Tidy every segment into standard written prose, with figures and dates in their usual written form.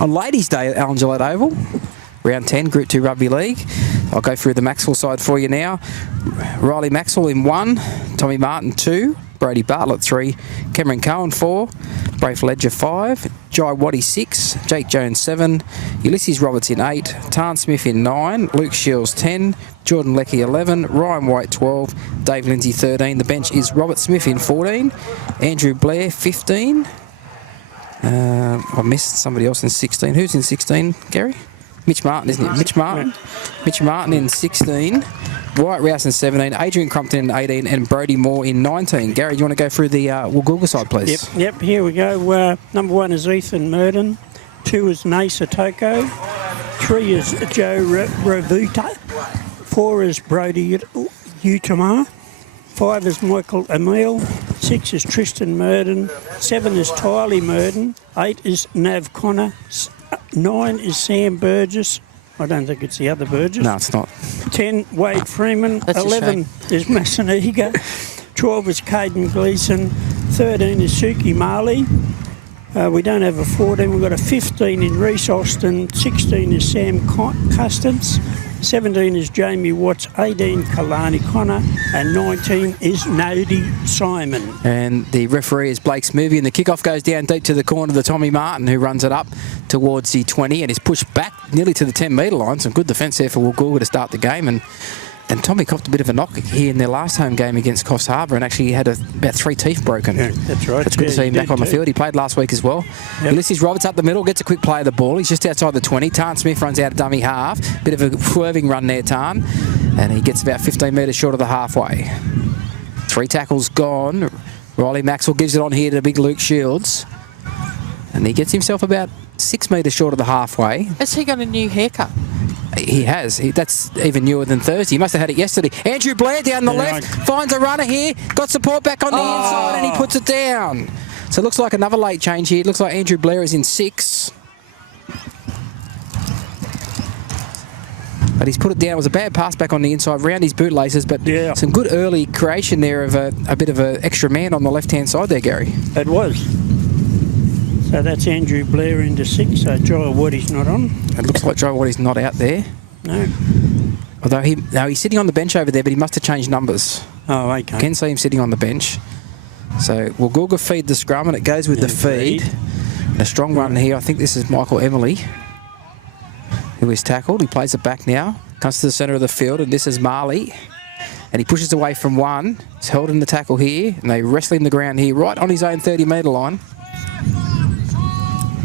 on Ladies' Day at Alan Gillette Oval. Round 10, Group 2 Rugby League. I'll go through the Macksville side for you now. Riley Macksville in 1, Tommy Martin 2, Brody Bartlett 3, Cameron Cohen 4, Braith Ledger 5, Jai Waddy 6, Jake Jones 7, Ulysses Roberts in 8, Tarn Smith in 9, Luke Shields 10, Jordan Leckie 11, Ryan White 12, Dave Lindsay 13. The bench is Robert Smith in 14, Andrew Blair 15. I missed somebody else in 16. Who's in 16, Gary? Mitch Martin, isn't it? Mitch Martin. Mitch Martin in 16. Wyatt Rouse in 17. Adrian Crumpton in 18. And Brody Moore in 19. Gary, do you want to go through the Woolgoolga side, please? Yep, here we go. Number 1 is Ethan Murden. 2 is Nasa Toko. 3 is Joe Ravuta. 4 is Brody Utama. 5 is Michael Emile. 6 is Tristan Murden. 7 is Tylee Murden. 8 is Nav Connor. 9 is Sam Burgess. I don't think it's the other Burgess. No, it's not. 10, Wade Freeman. That's 11 is Massaniga. 12 is Caden Gleeson. 13 is Suki Marley. We don't have a 14. We've got a 15 in Reece Austin. 16 is Sam Custance. 17 is Jamie Watts, 18 Kalani Connor, and 19 is Nody Simon. And the referee is Blake Smoovey, and the kickoff goes down deep to the corner to Tommy Martin, who runs it up towards the 20 and is pushed back nearly to the 10-metre line. Some good defence there for Woolgoolga to start the game. And Tommy copped a bit of a knock here in their last home game against Coffs Harbour and actually had about 3 teeth broken. Yeah, that's right. It's good to see him back on the field. He played last week as well. Yep. Ulysses Roberts up the middle, gets a quick play of the ball. He's just outside the 20. Tarn Smith runs out of dummy half. Bit of a swerving run there, Tarn. And he gets about 15 metres short of the halfway. 3 tackles gone. Riley Macksville gives it on here to big Luke Shields. And he gets himself about 6 metres short of the halfway. Has he got a new haircut? He has. That's even newer than Thursday. He must have had it yesterday. Andrew Blair down the left. Finds a runner here. Got support back on the inside and he puts it down. So it looks like another late change here. It looks like Andrew Blair is in 6. But he's put it down. It was a bad pass back on the inside, round his bootlaces, but some good early creation there of a bit of an extra man on the left-hand side there, Gary. It was. So that's Andrew Blair into 6. So Joel Waddy's not on. It looks like Joel Waddy's not out there. No. Although he's sitting on the bench over there, but he must have changed numbers. Oh, okay. You can see him sitting on the bench. So Woolgoolga feed the scrum, and it goes with the feed. And a strong run here. I think this is Michael Emily, who is tackled. He plays it back now. Comes to the centre of the field, and this is Marley. And he pushes away from 1. He's held in the tackle here, and they wrestle him the ground here, right on his own 30-metre line.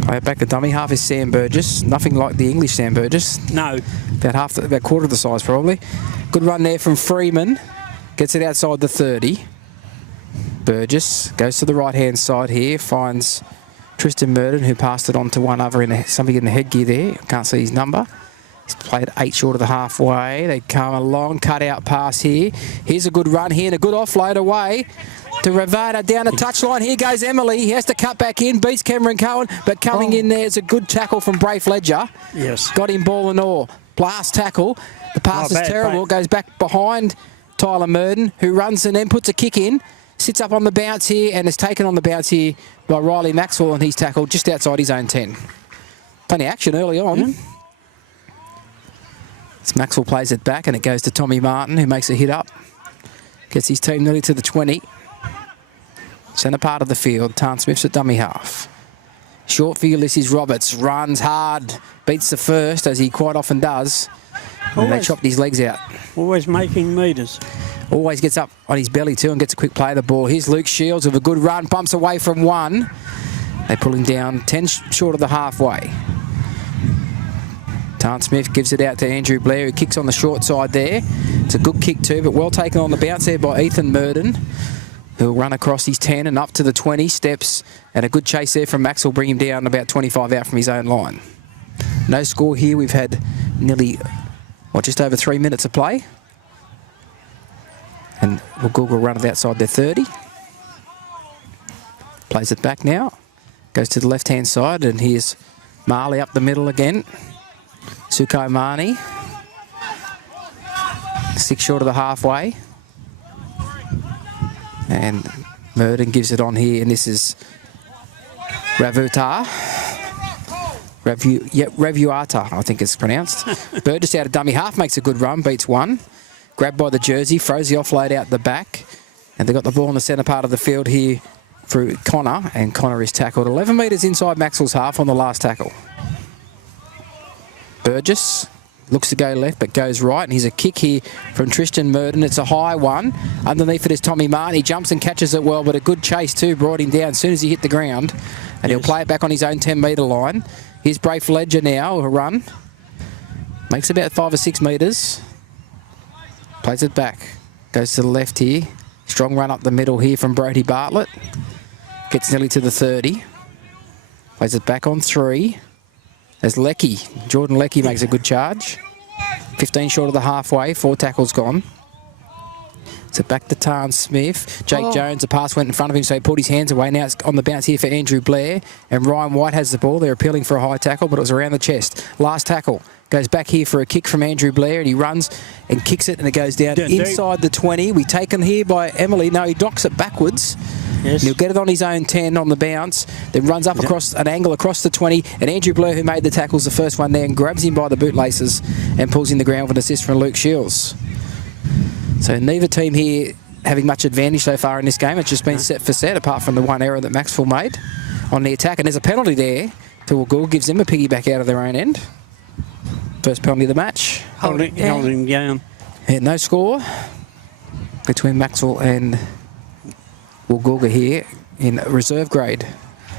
Play it back to dummy. Half is Sam Burgess. Nothing like the English Sam Burgess. No. About quarter of the size, probably. Good run there from Freeman. Gets it outside the 30. Burgess goes to the right-hand side here. Finds Tristan Murden, who passed it on to one other, somebody in the headgear there. Can't see his number. He's played 8 short of the halfway. They come a long cut-out pass here. Here's a good run here and a good offload away to Ravada down the touchline. Here goes Emily. He has to cut back in. Beats Cameron Cohen, but coming in there is a good tackle from Braith Ledger. Yes. Got him ball and all. Blast tackle. The pass is terrible. Goes back behind Tyler Murden, who runs and then puts a kick in. Sits up on the bounce here and is taken on the bounce here by Riley Macksville, and he's tackled just outside his own 10. Plenty of action early on. Yeah. As Macksville plays it back and it goes to Tommy Martin, who makes a hit up. Gets his team nearly to the 20. Centre part of the field. Tarn Smith's at dummy half. Short for Ulysses Roberts. Runs hard. Beats the first, as he quite often does. And they chopped his legs out. Always making metres. Always gets up on his belly too and gets a quick play of the ball. Here's Luke Shields with a good run. Bumps away from 1. They pull him down 10 short of the halfway. Tarn Smith gives it out to Andrew Blair, who kicks on the short side there. It's a good kick too, but well taken on the bounce there by Ethan Murden, who'll run across his 10 and up to the 20 steps. And a good chase there from Max will bring him down about 25 out from his own line. No score here. We've had nearly, just over 3 minutes of play. And Woolgoolga run it outside their 30. Plays it back now. Goes to the left-hand side, and here's Marley up the middle again. Suko Marnie. 6 short of the halfway. And Murden gives it on here, and this is Ravutar. Revuata, I think it's pronounced. Burgess out of dummy half, makes a good run, beats one. Grabbed by the jersey, throws the offload out the back. And they've got the ball in the centre part of the field here through Connor. And Connor is tackled 11 metres inside Macksville's half on the last tackle. Burgess looks to go left but goes right. And here's a kick here from Tristan Murden. It's a high one. Underneath it is Tommy Martin. He jumps and catches it well, but a good chase too brought him down as soon as he hit the ground. And he'll play it back on his own 10-metre line. Here's Braith Ledger now, a run. Makes about 5 or 6 metres. Plays it back. Goes to the left here. Strong run up the middle here from Brodie Bartlett. Gets nearly to the 30. Plays it back on 3. There's Leckie. Jordan Leckie makes a good charge. 15 short of the halfway. 4 tackles gone. So back to Tarn Smith. Jake Jones, the pass went in front of him, so he pulled his hands away. Now it's on the bounce here for Andrew Blair. And Ryan White has the ball. They're appealing for a high tackle, but it was around the chest. Last tackle. Goes back here for a kick from Andrew Blair, and he runs and kicks it, and it goes down inside the 20. We taken here by Emily. No, he docks it backwards. Yes. And he'll get it on his own 10 on the bounce, then runs up across an angle across the 20, and Andrew Blair, who made the tackles the first one there, and grabs him by the bootlaces and pulls in the ground with an assist from Luke Shields. So neither team here having much advantage so far in this game. It's just been set for set, apart from the one error that Macksville made on the attack. And there's a penalty there to Woolgoolga, gives them a piggyback out of their own end. First penalty of the match. Holding down. Yeah, no score between Macksville and Woolgoolga here in reserve grade.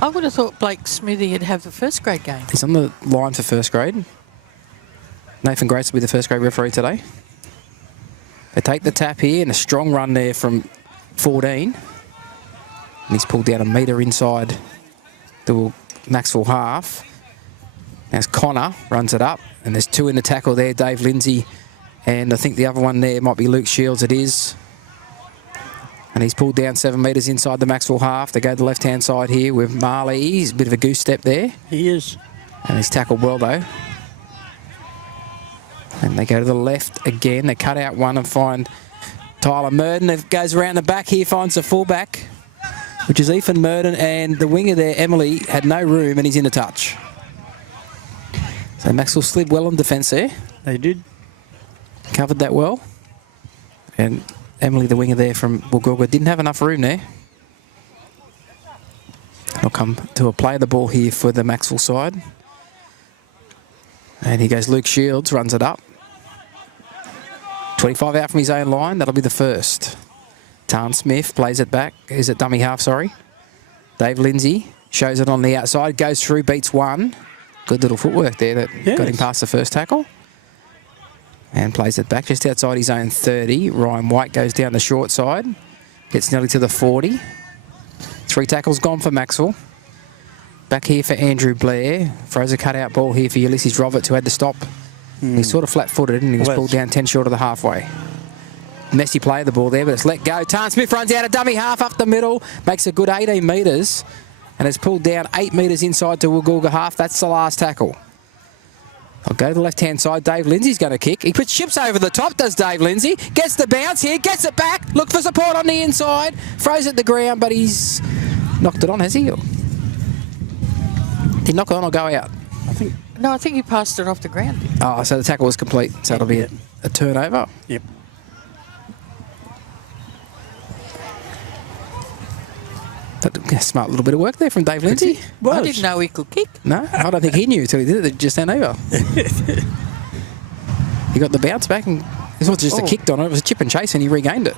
I would have thought Blake Smithy would have the first grade game. He's on the line for first grade. Nathan Grace will be the first grade referee today. They take the tap here, and a strong run there from 14. And he's pulled down a metre inside the Macksville half. As Connor runs it up, and there's 2 in the tackle there, Dave Lindsay, and I think the other one there might be Luke Shields, it is. And he's pulled down 7 metres inside the Macksville half. They go to the left-hand side here with Marley. He's a bit of a goose step there. He is. And he's tackled well, though. And they go to the left again. They cut out one and find Tyler Murden. It goes around the back here, finds the fullback, which is Ethan Murden, and the winger there, Emily, had no room, and he's in a touch. So Macksville slid well on defence there. They did. Covered that well. And Emily, the winger there from Woolgoolga, didn't have enough room there. They'll come to a play of the ball here for the Macksville side. And here goes Luke Shields, runs it up. 25 out from his own line. That'll be the first. Tarn Smith plays it back. Is it dummy half, sorry. Dave Lindsay shows it on the outside. Goes through, beats one. Good little footwork there that got him past the first tackle. And plays it back just outside his own 30. Ryan White goes down the short side. Gets nearly to the 40. 3 tackles gone for Macksville. Back here for Andrew Blair. Throws a cutout ball here for Ulysses Roberts, who had to stop. He's sort of flat-footed, and he was pulled down 10 short of the halfway. Messy play of the ball there, but it's let go. Tarn Smith runs out a dummy half up the middle. Makes a good 18 metres. And it's pulled down 8 metres inside to Woolgoolga half. That's the last tackle. I'll go to the left-hand side. Dave Lindsay's going to kick. He puts chips over the top, does Dave Lindsay. Gets the bounce here, gets it back. Look for support on the inside. Throws it the ground, but he's knocked it on, has he? Did he knock it on or go out? I think he passed it off the ground. Oh, so the tackle was complete. So it'll be a turnover. Yep. Smart little bit of work there from Dave Lindsay. I didn't know he could kick. No, I don't think he knew until he did it just then over. He got the bounce back, and it wasn't just a kick on it. It was a chip and chase, and he regained it.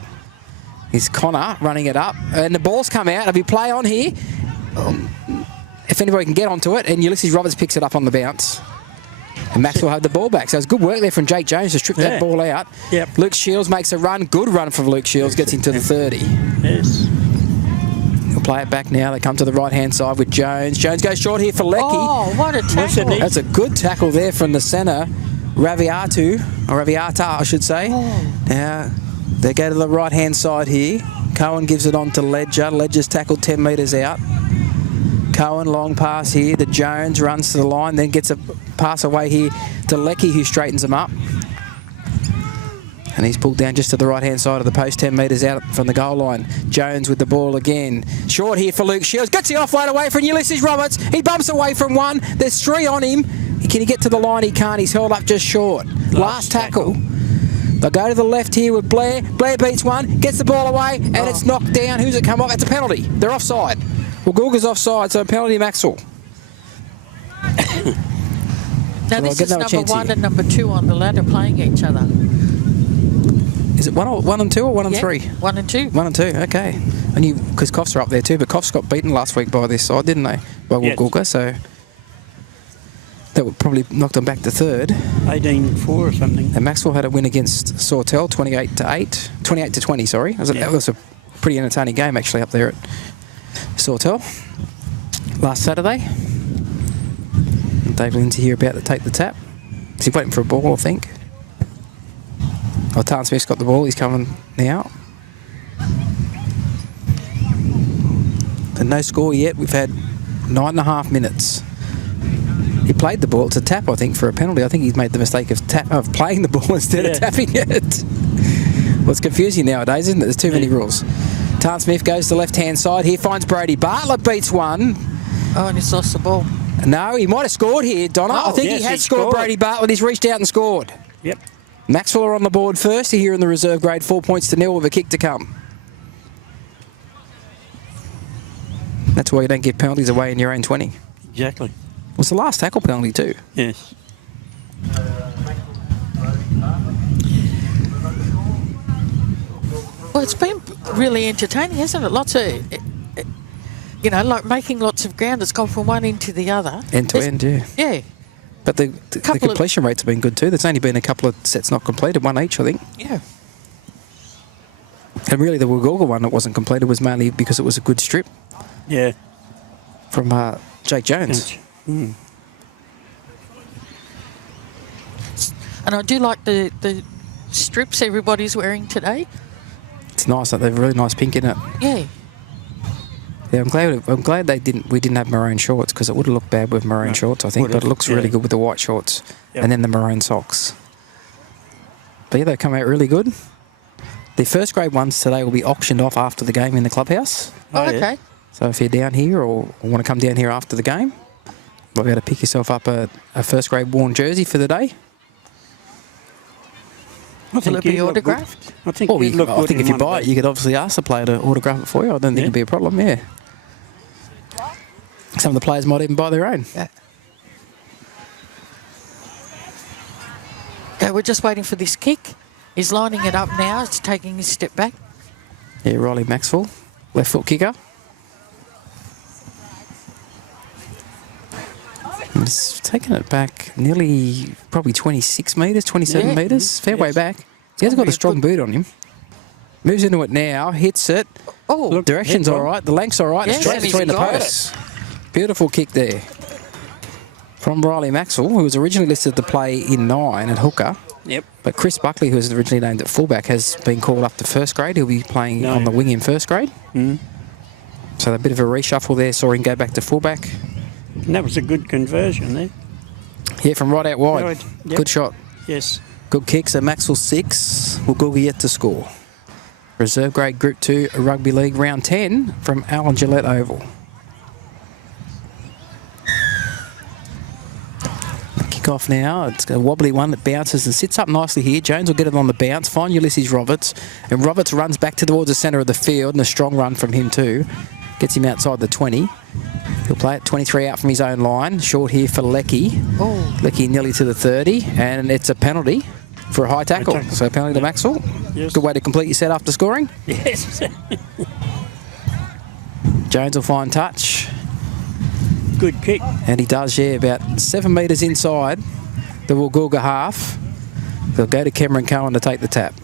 Here's Connor running it up, and the ball's come out. If you play on here, if anybody can get onto it, and Ulysses Roberts picks it up on the bounce. And Macksville had the ball back. So it's good work there from Jake Jones to strip that ball out. Yep. Luke Shields makes a run. Good run from Luke Shields. Gets into the 30. Yes. He'll play it back now. They come to the right-hand side with Jones. Jones goes short here for Leckie. Oh, what a tackle. That's a good tackle there from the centre. Raviata, I should say. Now, they go to the right-hand side here. Cohen gives it on to Ledger. Ledger's tackled 10 metres out. Cohen, long pass here to Jones, runs to the line, then gets a pass away here to Leckie, who straightens him up. And he's pulled down just to the right-hand side of the post, 10 metres out from the goal line. Jones with the ball again. Short here for Luke Shields. Gets the offload away from Ulysses Roberts. He bumps away from one. There's 3 on him. Can he get to the line? He can't. He's held up just short. Last tackle. They'll go to the left here with Blair. Blair beats one, gets the ball away, and it's knocked down. Who's it come off? It's a penalty. They're offside. Woolgoolga's offside, so a penalty Macksville. Now, this is number 1 and number 2 on the ladder playing each other. Is it 1 and 2 or 1 and 3? 1 and 2. 1 and 2, okay. I knew because Coffs are up there too, but Coffs got beaten last week by this side, didn't they? By Woolgoolga, so that would probably knock them back to 3rd. 18-4 or something. And Macksville had a win against Sawtell, 28-20, sorry. That was a pretty entertaining game actually up there at Sawtell last Saturday. Dave Lindsay here about to take the tap. Is he waiting for a ball, I think? Oh, Tarn Smith's got the ball. He's coming now. And no score yet. We've had 9.5 minutes. He played the ball. It's a tap, I think, for a penalty. I think he's made the mistake of playing the ball instead of tapping it. Well, it's confusing nowadays, isn't it? There's too many rules. Tarn Smith goes to the left-hand side. Here finds Brady. Bartlett beats one. Oh, and he's lost the ball. No, he might have scored here, Donna. I think he had scored Brady Bartlett. He's reached out and scored. Yep. Macksville are on the board first here in the reserve grade, 4 points to 0 with a kick to come. That's why you don't give penalties away in your own 20. Exactly. It was the last tackle penalty too. Yes. Well, it's been really entertaining, hasn't it? Lots of, you know, like making lots of ground. It's gone from one end to the other. End to end, yeah. Yeah. But the completion rates have been good too. There's only been a couple of sets not completed, 1 each, I think. Yeah. And really the Woolgoolga one that wasn't completed was mainly because it was a good strip. Yeah. From Jake Jones. And I do like the strips everybody's wearing today. It's nice. They're really nice pink in it. Yeah. Yeah, I'm glad we didn't have maroon shorts because it would have looked bad with maroon shorts, I think. But it looks really good with the white shorts and then the maroon socks. But yeah, they come out really good. The first grade ones today will be auctioned off after the game in the clubhouse. Oh, okay. So if you're down here or want to come down here after the game, you'll be able to pick yourself up a first grade worn jersey for the day. Will it be autographed? I think if you buy it, you could obviously ask the player to autograph it for you. I don't think it'd be a problem, yeah. Some of the players might even buy their own. Yeah. Okay, we're just waiting for this kick. He's lining it up now. He's taking his step back. Yeah, Riley Macksville, left foot kicker. He's taken it back nearly probably 26 metres, 27 metres. Fair way back. He hasn't got the strong boot on him. Moves into it now, hits it. Oh, look, direction's all right, the length's all right. Yeah, Straight between the posts. Beautiful kick there from Riley Macksville, who was originally listed to play in 9 at hooker. Yep. But Chris Buckley, who was originally named at fullback, has been called up to first grade. He'll be playing on the wing in first grade. So a bit of a reshuffle there, saw him go back to fullback. And that was a good conversion there. Yeah, from right out wide. Yep. Good shot. Yes. Good kick. So Macksville 6, Woolgoolga yet to score. Reserve grade Group 2 Rugby League round 10 from Alan Gillette Oval. Kick off now. It's a wobbly one that bounces and sits up nicely here. Jones will get it on the bounce. Find Ulysses Roberts. And Roberts runs back towards the centre of the field, and a strong run from him too. Gets him outside the 20. He'll play it 23 out from his own line. Short here for Lecky. Oh. Lecky nearly to the 30. And it's a penalty for a high tackle. So penalty to Macksville. Yes. Good way to complete your set after scoring. Yes. Jones will find touch. Good kick. And he does, yeah, about 7 metres inside the Woolgoolga half. They'll go to Cameron Cohen to take the tap.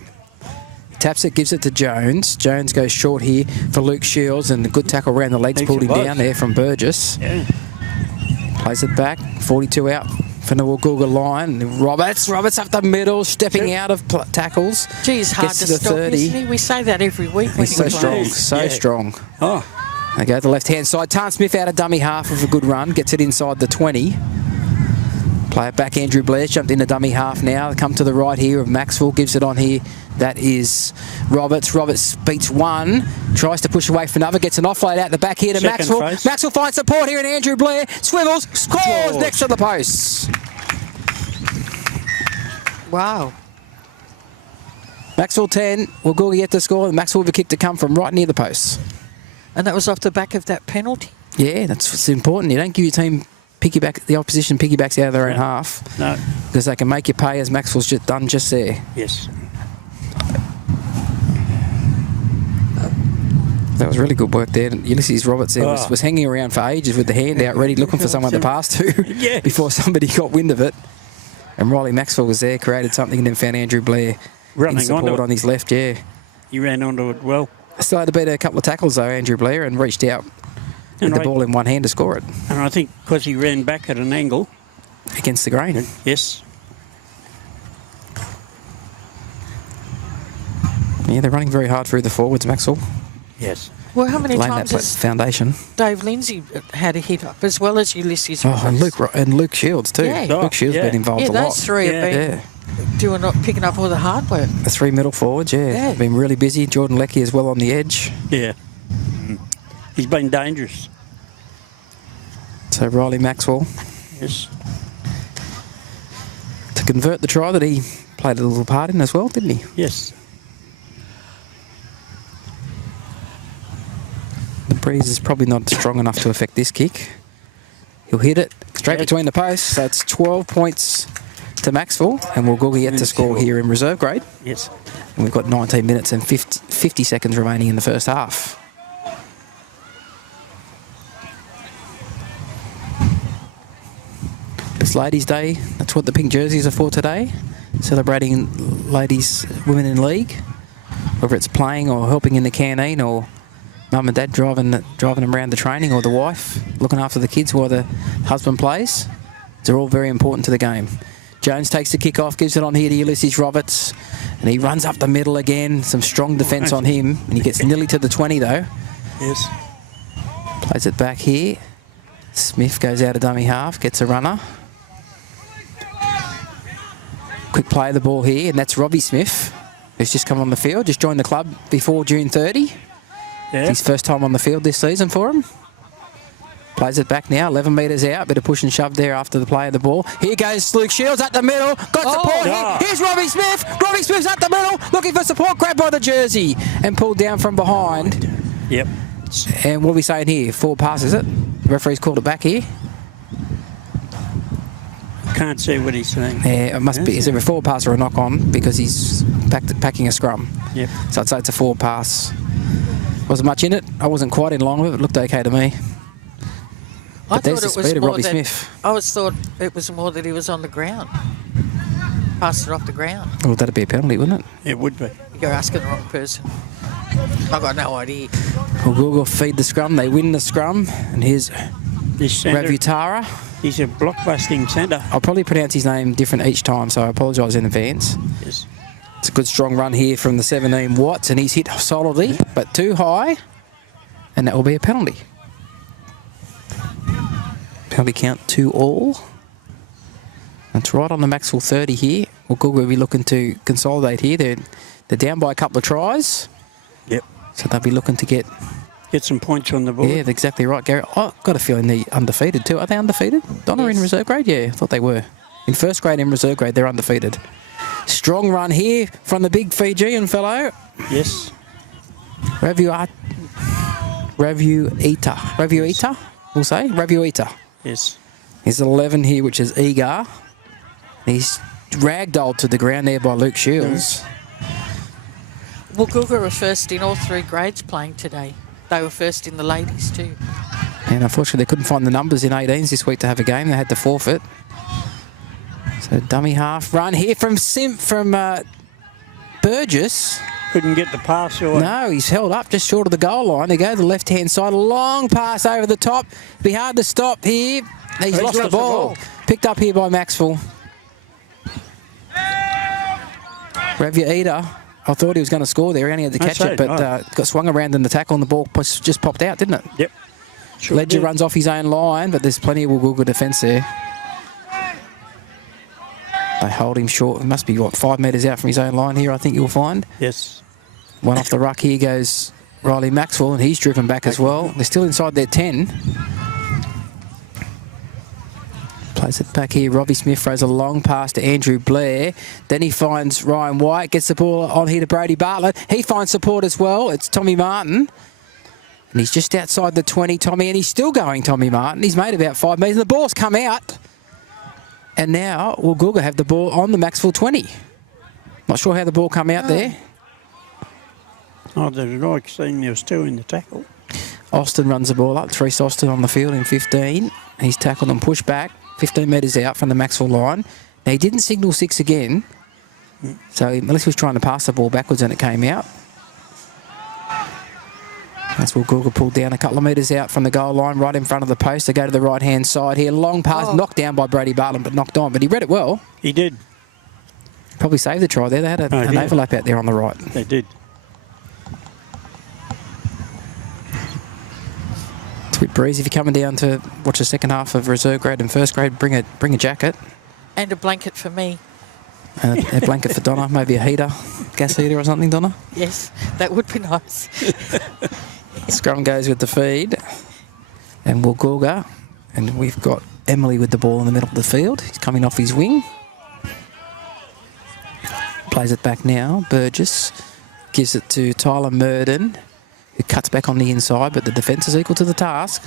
Taps it, gives it to Jones. Jones goes short here for Luke Shields, and a good tackle around the legs pulled him down there from Burgess. Yeah. Plays it back, 42 out from the Woolgoolga line. Roberts up the middle, stepping out of tackles. Gee, it's hard Gets to the stop, 30. isn't he? We say that every week when He's so strong, strong. Oh. They go to the left-hand side. Tarn Smith out of dummy half of a good run. Gets it inside the 20. Play it back. Andrew Blair's jumped into dummy half now. Come to the right here of Macksville. Gives it on here. That is Roberts. Roberts beats one. Tries to push away for another. Gets an offload out the back here to Second Macksville. face. Macksville finds support here, and Andrew Blair swivels, scores next to the posts. Wow. Macksville 10. Woolgoolga yet to score. Macksville with a kick to come from right near the posts. And that was off the back of that penalty. Yeah, that's what's important. You don't give your team the opposition piggybacks out of their own half. No. Because they can make you pay, as Macksville's just done just there. Yes. That was really good work there. Ulysses Roberts there was hanging around for ages with the hand out, ready, looking for someone to pass to Yes. before somebody got wind of it. And Riley Macksville was there, created something, and then found Andrew Blair Running in support onto it. on his left, yeah. He ran onto it well. Still had to beat a couple of tackles, though, Andrew Blair, and reached out with And the ball in one hand to score it And I think because he ran back at an angle. against the grain. Yes. Yeah, they're running very hard through the forwards, Macksville. Yes. Well, how many Laying times that has foundation. Dave Lindsay had a hit up, as well as Ulysses Oh, Roberts? and Luke Shields, too. Yeah. Luke Shields Yeah. been involved Yeah, a lot. those three have been Yeah. picking up all the hard work. The three middle forwards, Yeah. Been really busy. Jordan Leckie as well on the edge. Yeah. He's been dangerous. So Riley Macksville, Yes. to convert the try that he played a little part in as well, didn't he? Yes. The breeze is probably not strong enough to affect this kick. He'll hit it straight between the posts. So it's 12 points to Macksville, and Woolgoolga yet to score here in reserve grade. Yes. And we've got 19 minutes and 50 seconds remaining in the first half. It's Ladies' Day. That's what the pink jerseys are for today. Celebrating ladies, women in league. Whether it's playing or helping in the canteen, or mum and dad driving them around the training, or the wife looking after the kids while the husband plays. They're all very important to the game. Jones takes the kick off, gives it on here to Ulysses Roberts, and he runs up the middle again. Some strong defence on him, and he gets nearly to the 20 though. Yes. Plays it back here. Smith goes out of dummy half, gets a runner. Quick play of the ball here, and that's Robbie Smith, who's just come on the field, just joined the club before June 30. Yeah. It's his first time on the field this season for him. Plays it back now, 11 metres out. Bit of push and shove there after the play of the ball. Here goes Luke Shields at the middle. Got support here. Here's Robbie Smith. Robbie Smith's at the middle, looking for support. Grabbed by the jersey and pulled down from behind. Yep. And what are we saying here? Forward pass, is it? The referee's called it back here. Can't see what he's saying. Yeah, it must be. Is it a forward pass or a knock on? Because he's packing a scrum. Yep. So I'd say it's a forward pass. Wasn't much in it. I wasn't quite in line with it. It looked okay to me. But there's the speed of Robbie Smith. I always thought it was more that he was on the ground. Passed it off the ground. Well, that'd be a penalty, wouldn't it? It would be. You're asking the wrong person. I've got no idea. Woolgoolga feed the scrum. They win the scrum. And here's This centre, Ravutara. he's a blockbusting centre. I'll probably pronounce his name different each time, so I apologise in advance. Yes. It's a good strong run here from the 17 Watts, and he's hit solidly, but too high, and that will be a penalty. Penalty count 2-all. That's right on the Macksville 30 here. Woolgoolga will be looking to consolidate here. They're down by a couple of tries. Yep. So they'll be looking to get Some points on the board. Yeah, that's exactly right, Gary. I've got a feeling they're undefeated too. Are they undefeated? Donna in reserve grade? Yeah, I thought they were. In first grade and reserve grade, they're undefeated. Strong run here from the big Fijian fellow. Yes. Ravuita, we'll say. Ravuita. Yes. He's 11 here, which is eager. He's ragdolled to the ground there by Luke Shields. Woolgoolga were first in all three grades playing today. They were first in the ladies too. And unfortunately, they couldn't find the numbers in 18s this week to have a game. They had to forfeit. So dummy half run here from Burgess. Couldn't get the pass or... No, he's held up just short of the goal line. They go to the left-hand side. A long pass over the top. Be hard to stop here. He's lost the ball. Picked up here by Macksville. Ravuita, I thought he was going to score there. He only had to catch it, but got swung around in the tackle and the ball just popped out, didn't it? Yep. Ledger runs off his own line, but there's plenty of Woolgoolga defence there. They hold him short. It must be, what, 5 metres out from his own line here, I think you'll find. Yes. One off the ruck here goes Riley Macksville, and he's driven back as well. They're still inside their 10. Plays it back here. Robbie Smith throws a long pass to Andrew Blair. Then he finds Ryan White, gets the ball on here to Brody Bartlett. He finds support as well. It's Tommy Martin. And he's just outside the 20, Tommy, and he's still going, Tommy Martin. He's made about 5 metres, and the ball's come out. And now Woolgoolga have the ball on the Macksville 20. Not sure how the ball come out there. Oh, the right seen there was two in the tackle. Austin runs the ball up. Therese Austin on the field in 15. He's tackled and pushed back 15 metres out from the Macksville line. Now, he didn't signal 6 again. So unless he was trying to pass the ball backwards and it came out. That's Woolgoolga pulled down a couple of metres out from the goal line, right in front of the post. They go to the right-hand side here. Long pass, knocked down by Brody Bartlett, but knocked on. But he read it well. He did. Probably saved the try there. They had an overlap out there on the right. They did. It's a bit breezy if you're coming down to watch the second half of reserve grade and first grade. Bring a jacket. And a blanket for me. A blanket for Donna, maybe a heater, gas heater or something, Donna. Yes, that would be nice. Scrum goes with the feed. And Woolgoolga. And we've got Emily with the ball in the middle of the field. He's coming off his wing. Plays it back now. Burgess gives it to Tyler Murden, who cuts back on the inside, but the defence is equal to the task.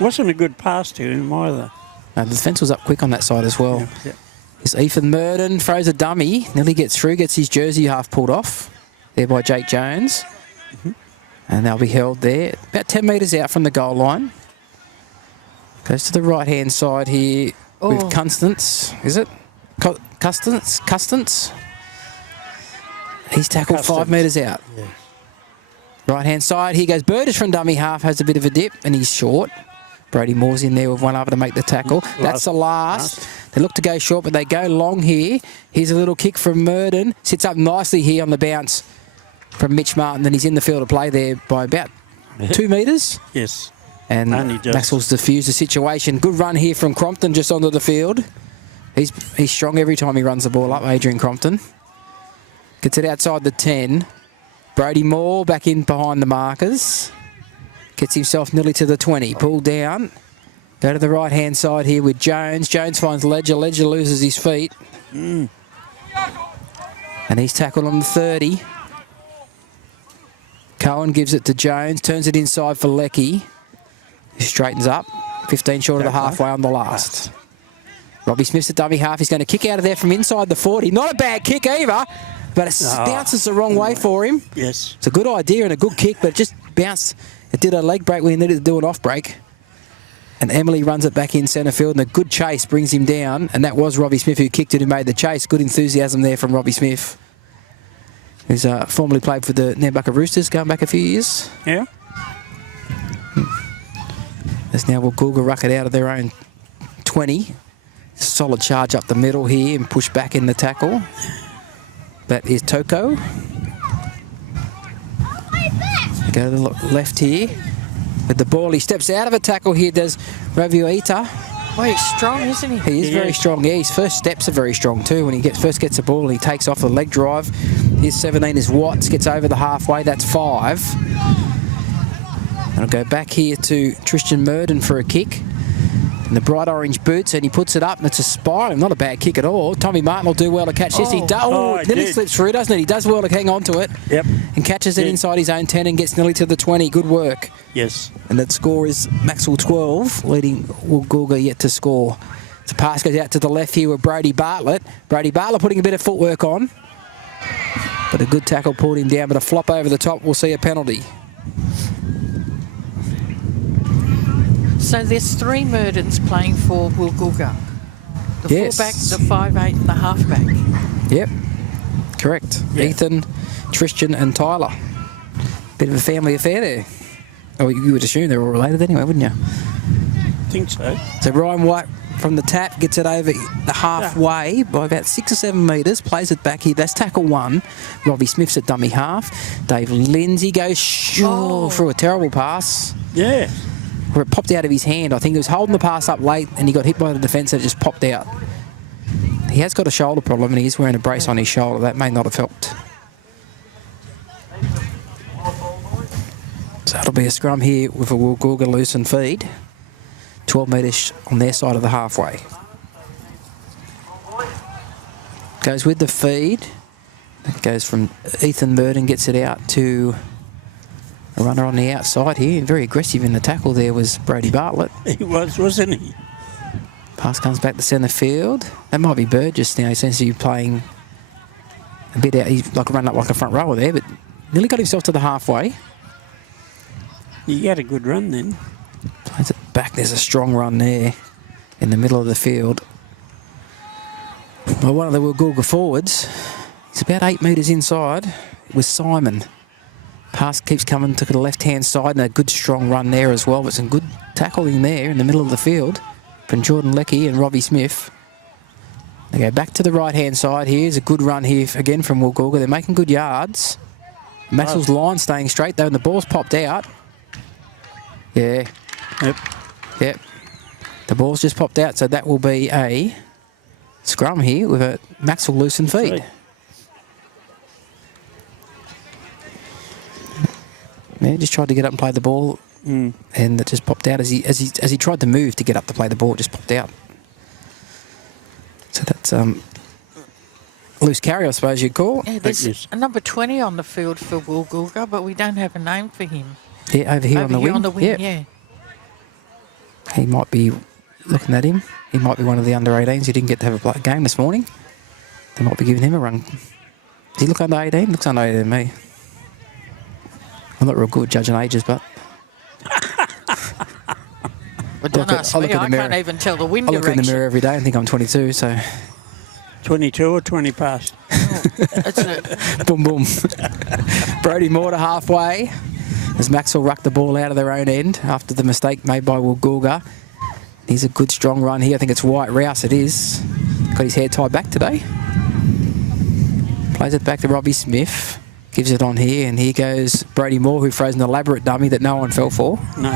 Wasn't a good pass to him either. The defence was up quick on that side as well. Yeah. Here's Ethan Murden, throws a dummy, nearly gets through, gets his jersey half pulled off there by Jake Jones. And they'll be held there, about 10 metres out from the goal line. Goes to the right-hand side here with Constance, is it? Custance? He's tackled 5 metres out. Yeah. Right-hand side, here goes Burgess from dummy half, has a bit of a dip, and he's short. Brody Moore's in there with one over to make the tackle. That's the last. They look to go short, but they go long here. Here's a little kick from Murden. Sits up nicely here on the bounce from Mitch Martin. Then he's in the field of play there by about 2 metres. Yes. And Maxwell's diffused the situation. Good run here from Crompton just onto the field. He's strong every time he runs the ball up, Adrian Crompton. Gets it outside the 10. Brody Moore back in behind the markers. Gets himself nearly to the 20. Pulled down. Go to the right-hand side here with Jones. Jones finds Ledger. Ledger loses his feet. And he's tackled on the 30. Cohen gives it to Jones. Turns it inside for Lecky. He straightens up. 15 short of the halfway on the last. Robbie Smith's a dummy half. He's going to kick out of there from inside the 40. Not a bad kick either. But it bounces the wrong way for him. Yes. It's a good idea and a good kick, but it just bounced. It did a leg break when he needed to do an off break. And Emily runs it back in centre field, and a good chase brings him down. And that was Robbie Smith who kicked it, who made the chase. Good enthusiasm there from Robbie Smith, who's formerly played for the Nambucca Roosters, going back a few years. Yeah. As now Woolgoolga ruck it out of their own 20. Solid charge up the middle here and push back in the tackle. That is Toko. Go to the left here. With the ball, he steps out of a tackle here, does Ravioita. Well, he's strong, isn't he? He is very strong. Yeah, his first steps are very strong too. When he first gets the ball, he takes off the leg drive. Here's 17 is Watts, gets over the halfway. That's 5. And I'll go back here to Tristan Murden for a kick. And the bright orange boots, and he puts it up, and it's a spiral. Not a bad kick at all. Tommy Martin will do well to catch this. He nearly slips through, doesn't it? He does well to hang on to it. Yep. And catches it inside his own 10 and gets nearly to the 20. Good work. Yes. And that score is Macksville 12, leading Woolgoolga yet to score. The pass goes out to the left here with Brody Bartlett. Brody Bartlett putting a bit of footwork on. But a good tackle pulled him down, but a flop over the top will see a penalty. So there's 3 Murdens playing for Woolgoolga. The fullback, the 5'8", and the halfback. Yep, correct. Yeah. Ethan, Tristan and Tyler. Bit of a family affair there. Oh, you would assume they're all related anyway, wouldn't you? I think so. So Ryan White from the tap gets it over the halfway by about 6 or 7 metres, plays it back here. That's tackle 1. Robbie Smith's at dummy half. Dave Lindsay goes through a terrible pass. Yeah. Where it popped out of his hand. I think he was holding the pass up late and he got hit by the defence and it just popped out. He has got a shoulder problem and he is wearing a brace on his shoulder. That may not have helped. So it'll be a scrum here with a Woolgoolga loose and feed. 12 metres on their side of the halfway. Goes with the feed. It goes from Ethan Murden, gets it out to a runner on the outside here. Very aggressive in the tackle there was Brody Bartlett. He was, wasn't he? Pass comes back to centre field. That might be Burgess now, since he's playing a bit out. He's like running up like a front rower there, but nearly got himself to the halfway. He had a good run then. Plays it back. There's a strong run there in the middle of the field. Well, one of the Woolgoolga forwards, he's about 8 metres inside. It was Simon. Pass keeps coming to the left-hand side, and a good strong run there as well. But some good tackling there in the middle of the field from Jordan Leckie and Robbie Smith. They go back to the right-hand side. Here's a good run here again from Woolgoolga. They're making good yards. Maxwell's line staying straight though, and the ball's popped out. Yeah. Yep. The ball's just popped out, so that will be a scrum here with a Macksville loose and feed. Yeah, just tried to get up and play the ball, and it just popped out as he tried to move to get up to play the ball. It just popped out. So that's loose carry, I suppose you'd call. Yeah, there's a number 20 on the field for Woolgoolga, but we don't have a name for him. Yeah, over here on the wing. On the wing, yeah. He might be looking at him. He might be one of the under-18s. He didn't get to have a game this morning. They might be giving him a run. Does he look under 18? Looks under 18 to me. I'm not real good judging ages, but... But don't ask me, I can't even tell the wind direction. I look in the mirror every day and think I'm 22, so... 22 or 20 past? Boom, boom. Brody Moore to halfway as Macksville rucked the ball out of their own end after the mistake made by Woolgoolga. Here's a good strong run here. I think it's White Rouse, it is. Got his hair tied back today. Plays it back to Robbie Smith. Gives it on here, and here goes Brody Moore, who throws an elaborate dummy that no one fell for. No.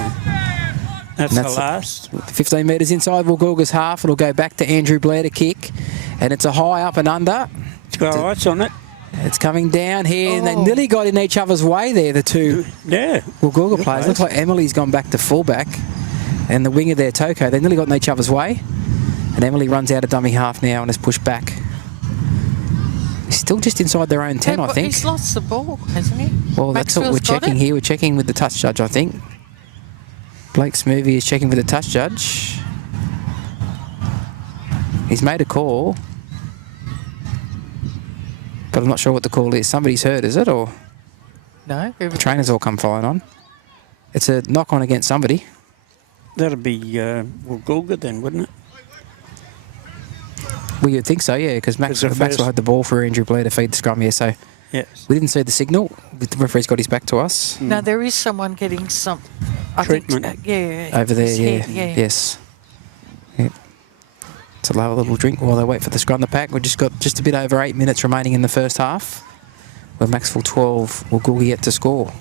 That's the last. 15 metres inside Woolgoolga's half. It'll go back to Andrew Blair to kick. And it's a high up and under. It's got ice on it. It's coming down here, and they nearly got in each other's way there, the two Woolgoolga players. Looks like Emily's gone back to fullback, and the winger there, Toko, they nearly got in each other's way. And Emily runs out of dummy half now and is pushed back. He's still just inside their own 10, I think. He's lost the ball, hasn't he? Well, that's what we're checking here. We're checking with the touch judge, I think. Blake Smoovey is checking with the touch judge. He's made a call, but I'm not sure what the call is. Somebody's hurt, is it? Or no? The trainers all come flying on. It's a knock-on against somebody. That'd be Woolgoolga then, wouldn't it? Well, you'd think so, yeah, because Macksville had the ball for Andrew Blair to feed the scrum here, so we didn't see the signal. The referee's got his back to us. No, there is someone getting some treatment. Over there, yes. Yep. It's a lower little drink while they wait for the scrum to pack. We've just got just a bit over 8 minutes remaining in the first half. With Macksville 12, Woolgoolga yet to score.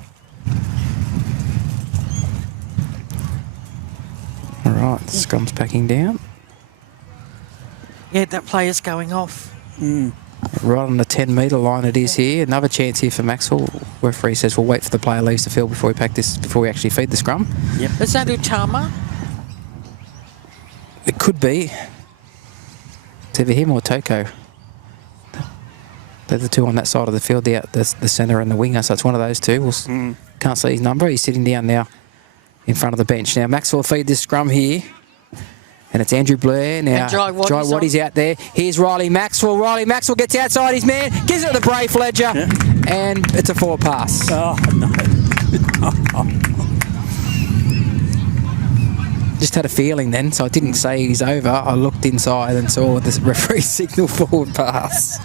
All right, the scrum's packing down. Yeah, that player's going off. Right on the 10-metre line it is here. Another chance here for Macksville. Referee says we'll wait for the player leaves the field before we actually feed the scrum. Yep. Is that Utama? It could be. It's either him or Toko. They're the two on that side of the field, the centre and the winger, so it's one of those two. Can't see his number. He's sitting down now in front of the bench. Now, Macksville feed this scrum here. And it's Andrew Blair now. Jai Waddy's out there. Here's Riley Macksville. Riley Macksville gets outside his man, gives it to the Brave Ledger, and it's a forward pass. Oh, no. Just had a feeling then, so I didn't say he's over. I looked inside and saw the referee signal forward pass.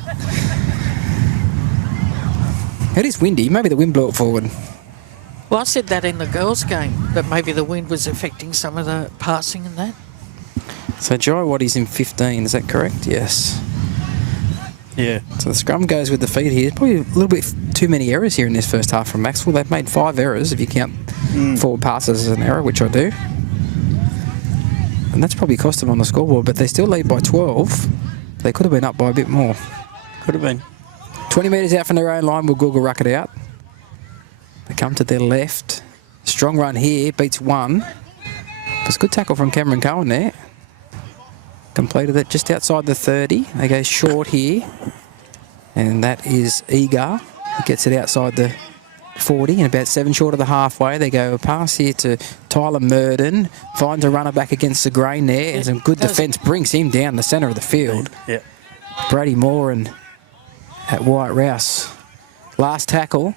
It is windy. Maybe the wind blew it forward. Well, I said that in the girls' game, that maybe the wind was affecting some of the passing and that. So Jai Waddy's in 15, is that correct? Yes. Yeah. So the scrum goes with the feed here. Probably a little bit too many errors here in this first half from Macksville. They've made 5 errors if you count forward passes as an error, which I do. And that's probably cost them on the scoreboard, but they still lead by 12. They could have been up by a bit more. Could have been. 20 metres out from their own line, Woolgoolga ruck it out. They come to their left. Strong run here, beats one. It's a good tackle from Cameron Cohen there. Completed it just outside the 30. They go short here. And that is Egar. He gets it outside the 40 and about 7 short of the halfway. They go a pass here to Tyler Murden. Finds a runner back against the grain there. And some good defence brings him down the centre of the field. Yeah. Brady Moore and at White Rouse. Last tackle.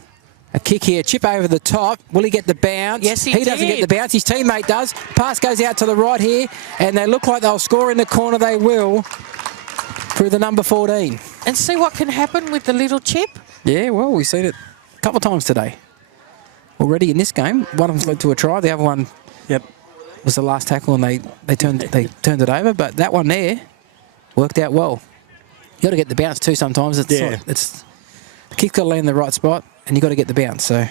A kick here, chip over the top. Will he get the bounce? Yes, he doesn't get did. the bounce. His teammate does. Pass goes out to the right here, and they look like they'll score in the corner. They will through the number 14. And see what can happen with the little chip? Yeah, well, we've seen it a couple of times today already in this game. One of them's led to a try. The other one was the last tackle, and they turned it over. But that one there worked out well. You got to get the bounce too sometimes. It's the kick's got to land in the right spot, and you got to get the bounce. So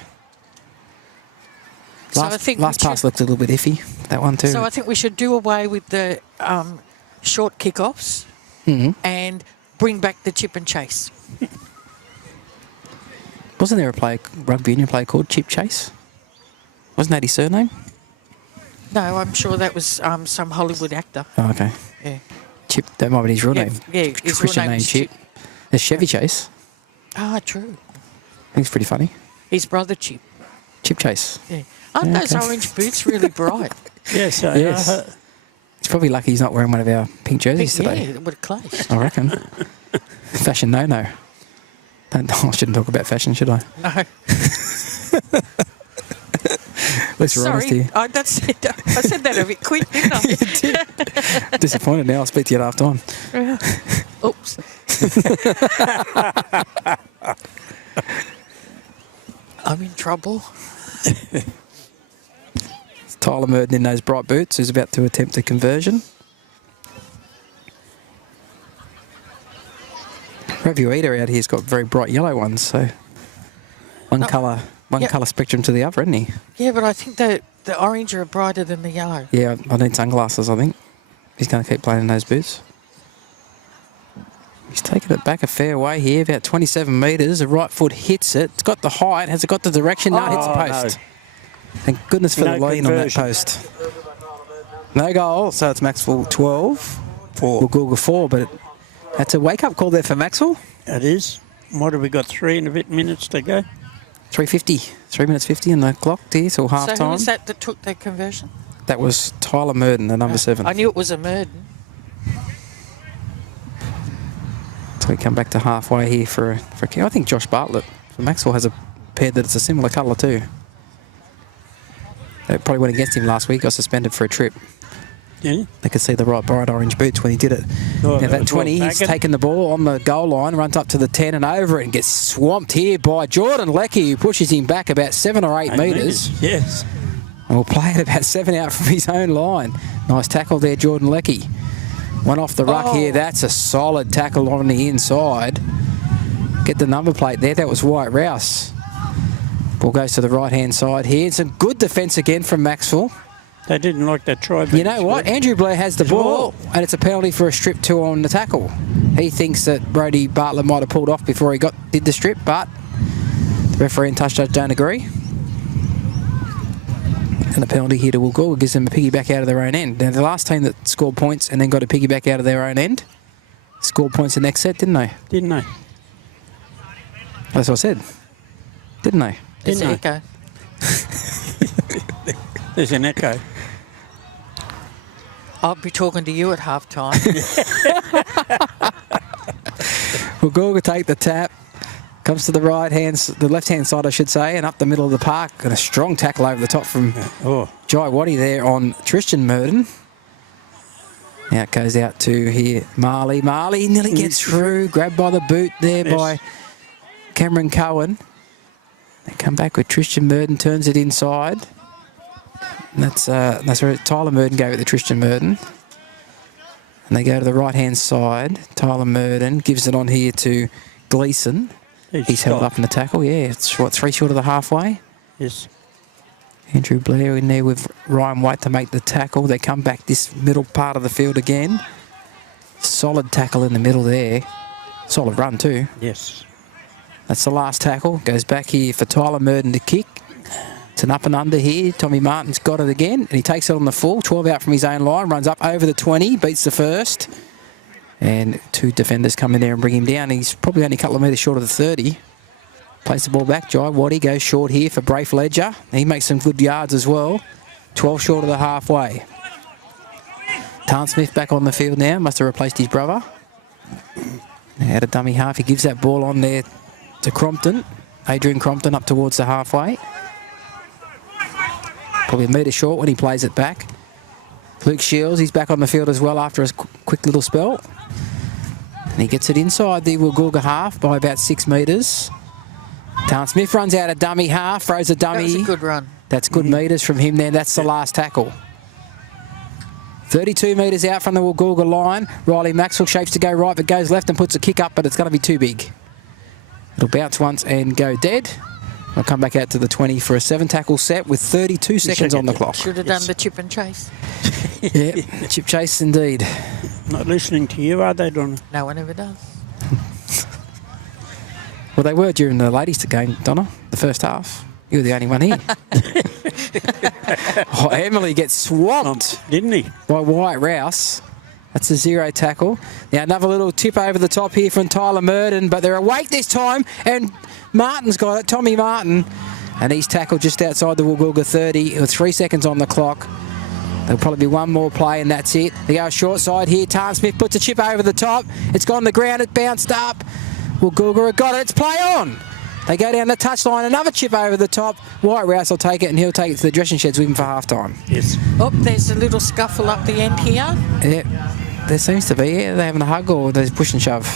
I think last pass looked a little bit iffy. That one too. So I think we should do away with the short kickoffs and bring back the chip and chase. Wasn't there a rugby union player called Chip Chase? Wasn't that his surname? No, I'm sure that was some Hollywood actor. Oh, okay. Yeah. Chip, that might be his real name. Yeah, his Christian real name is Chip. There's Chevy Chase. Ah, true. I think it's pretty funny. His brother Chip. Chip Chase. Yeah. Aren't those orange boots really bright? Yes. Yes. He's probably lucky he's not wearing one of our pink jerseys today. Yeah, it would have clashed. I reckon. Fashion no. I shouldn't talk about fashion, should I? No. Let's be honest here. I said that a bit quick, didn't I? You did. Disappointed now. I'll speak to you at half time. Oops. I'm in trouble. Tyler Murden in those bright boots who's about to attempt a conversion. Ravu Eater out here's got very bright yellow ones, so one colour spectrum to the other, isn't he? Yeah, but I think the orange are brighter than the yellow. Yeah, I need sunglasses, I think. He's going to keep playing in those boots. He's taken it back a fair way here, about 27 metres. The right foot hits it. It's got the height. Has it got the direction? No, it hits the post. No. Thank goodness for the lean on that post. No goal, so it's Macksville 12. 4. Woolgoolga 4, but that's a wake-up call there for Macksville. It is. What have we got, 3 and a bit minutes to go? 3:50. 3 minutes 50 in the clock here till half time. So who was that took the conversion? That was Tyler Murden, the number 7. I knew it was a Murden. So we come back to halfway here for a kick. I think Josh Bartlett from Macksville has a pair that's a similar colour too. They probably went against him last week. Got suspended for a trip. Yeah. They could see the bright orange boots when he did it. Now that 20, he's taken the ball on the goal line, runs up to the 10 and over it and gets swamped here by Jordan Leckie, who pushes him back about 7 or 8 metres. Yes. And will play it about 7 out from his own line. Nice tackle there, Jordan Leckie. One off the ruck here. That's a solid tackle on the inside. Get the number plate there. That was White Rouse. Ball goes to the right-hand side here. It's a good defence again from Macksville. They didn't like that try. You know what? Andrew Blair has the ball, and it's a penalty for a strip 2 on the tackle. He thinks that Brody Bartlett might have pulled off before he did the strip, but the referee and touch judge don't agree. And the penalty here to Woolgoolga gives them a piggyback out of their own end. Now, the last team that scored points and then got a piggyback out of their own end scored points the next set, didn't they? Didn't they? That's what I said. Didn't they? There's an echo. There's an echo. I'll be talking to you at half time. Woolgoolga take the tap. Comes to the left-hand side, I should say, and up the middle of the park. And a strong tackle over the top from Jai Waddy there on Tristan Murden. Now it goes out to here, Marley. Marley nearly gets through. Grabbed by the boot there by Cameron Cohen. They come back with Tristan Murden, turns it inside. And that's where Tyler Murden gave it to Tristan Murden. And they go to the right-hand side. Tyler Murden gives it on here to Gleeson. He's held up in the tackle, yeah. It's 3 short of the halfway. Yes. Andrew Blair in there with Ryan White to make the tackle. They come back this middle part of the field again. Solid tackle in the middle there. Solid run too. Yes. That's the last tackle. Goes back here for Tyler Murden to kick. It's an up and under here. Tommy Martin's got it again, and he takes it on the full. 12 out from his own line, runs up over the 20, beats the first. And 2 defenders come in there and bring him down. He's probably only a couple of metres short of the 30. Plays the ball back. Jai Waddy goes short here for Brafe Ledger. He makes some good yards as well. 12 short of the halfway. Tarn Smith back on the field now. Must have replaced his brother. Out of dummy half. He gives that ball on there to Crompton. Adrian Crompton up towards the halfway. Probably a metre short when he plays it back. Luke Shields, he's back on the field as well after a quick little spell. And he gets it inside the Woolgoolga half by about 6 metres. Tarn Smith runs out a dummy half, throws a dummy. That was a good run. That's good metres from him there. That's the last tackle. 32 metres out from the Woolgoolga line. Riley Macksville shapes to go right, but goes left and puts a kick up, but it's going to be too big. It'll bounce once and go dead. I'll come back out to the 20 for a 7-tackle set with 32 seconds on the clock. Should have done the chip and chase. Yeah, chip chase indeed. Not listening to you, are they, Donna? No one ever does. Well, they were during the ladies' game, Donna, the first half. You were the only one here. Oh, Emily gets swamped. Didn't he? By Wyatt Rouse. That's a 0 tackle. Now another little tip over the top here from Tyler Murden, but they're awake this time, and Martin's got it, Tommy Martin, and he's tackled just outside the Woolgoolga 30 with 3 seconds on the clock. There'll probably be one more play and that's it. They go short side here. Tarn Smith puts a chip over the top. It's gone the ground, it bounced up. Woolgoolga have got it, it's play on. They go down the touchline, another chip over the top. Wyatt Rouse will take it and he'll take it to the dressing sheds with him for half-time. Yes. Oh, there's a little scuffle up the end here. Yeah, there seems to be. Yeah, they're having a hug or there's push and shove.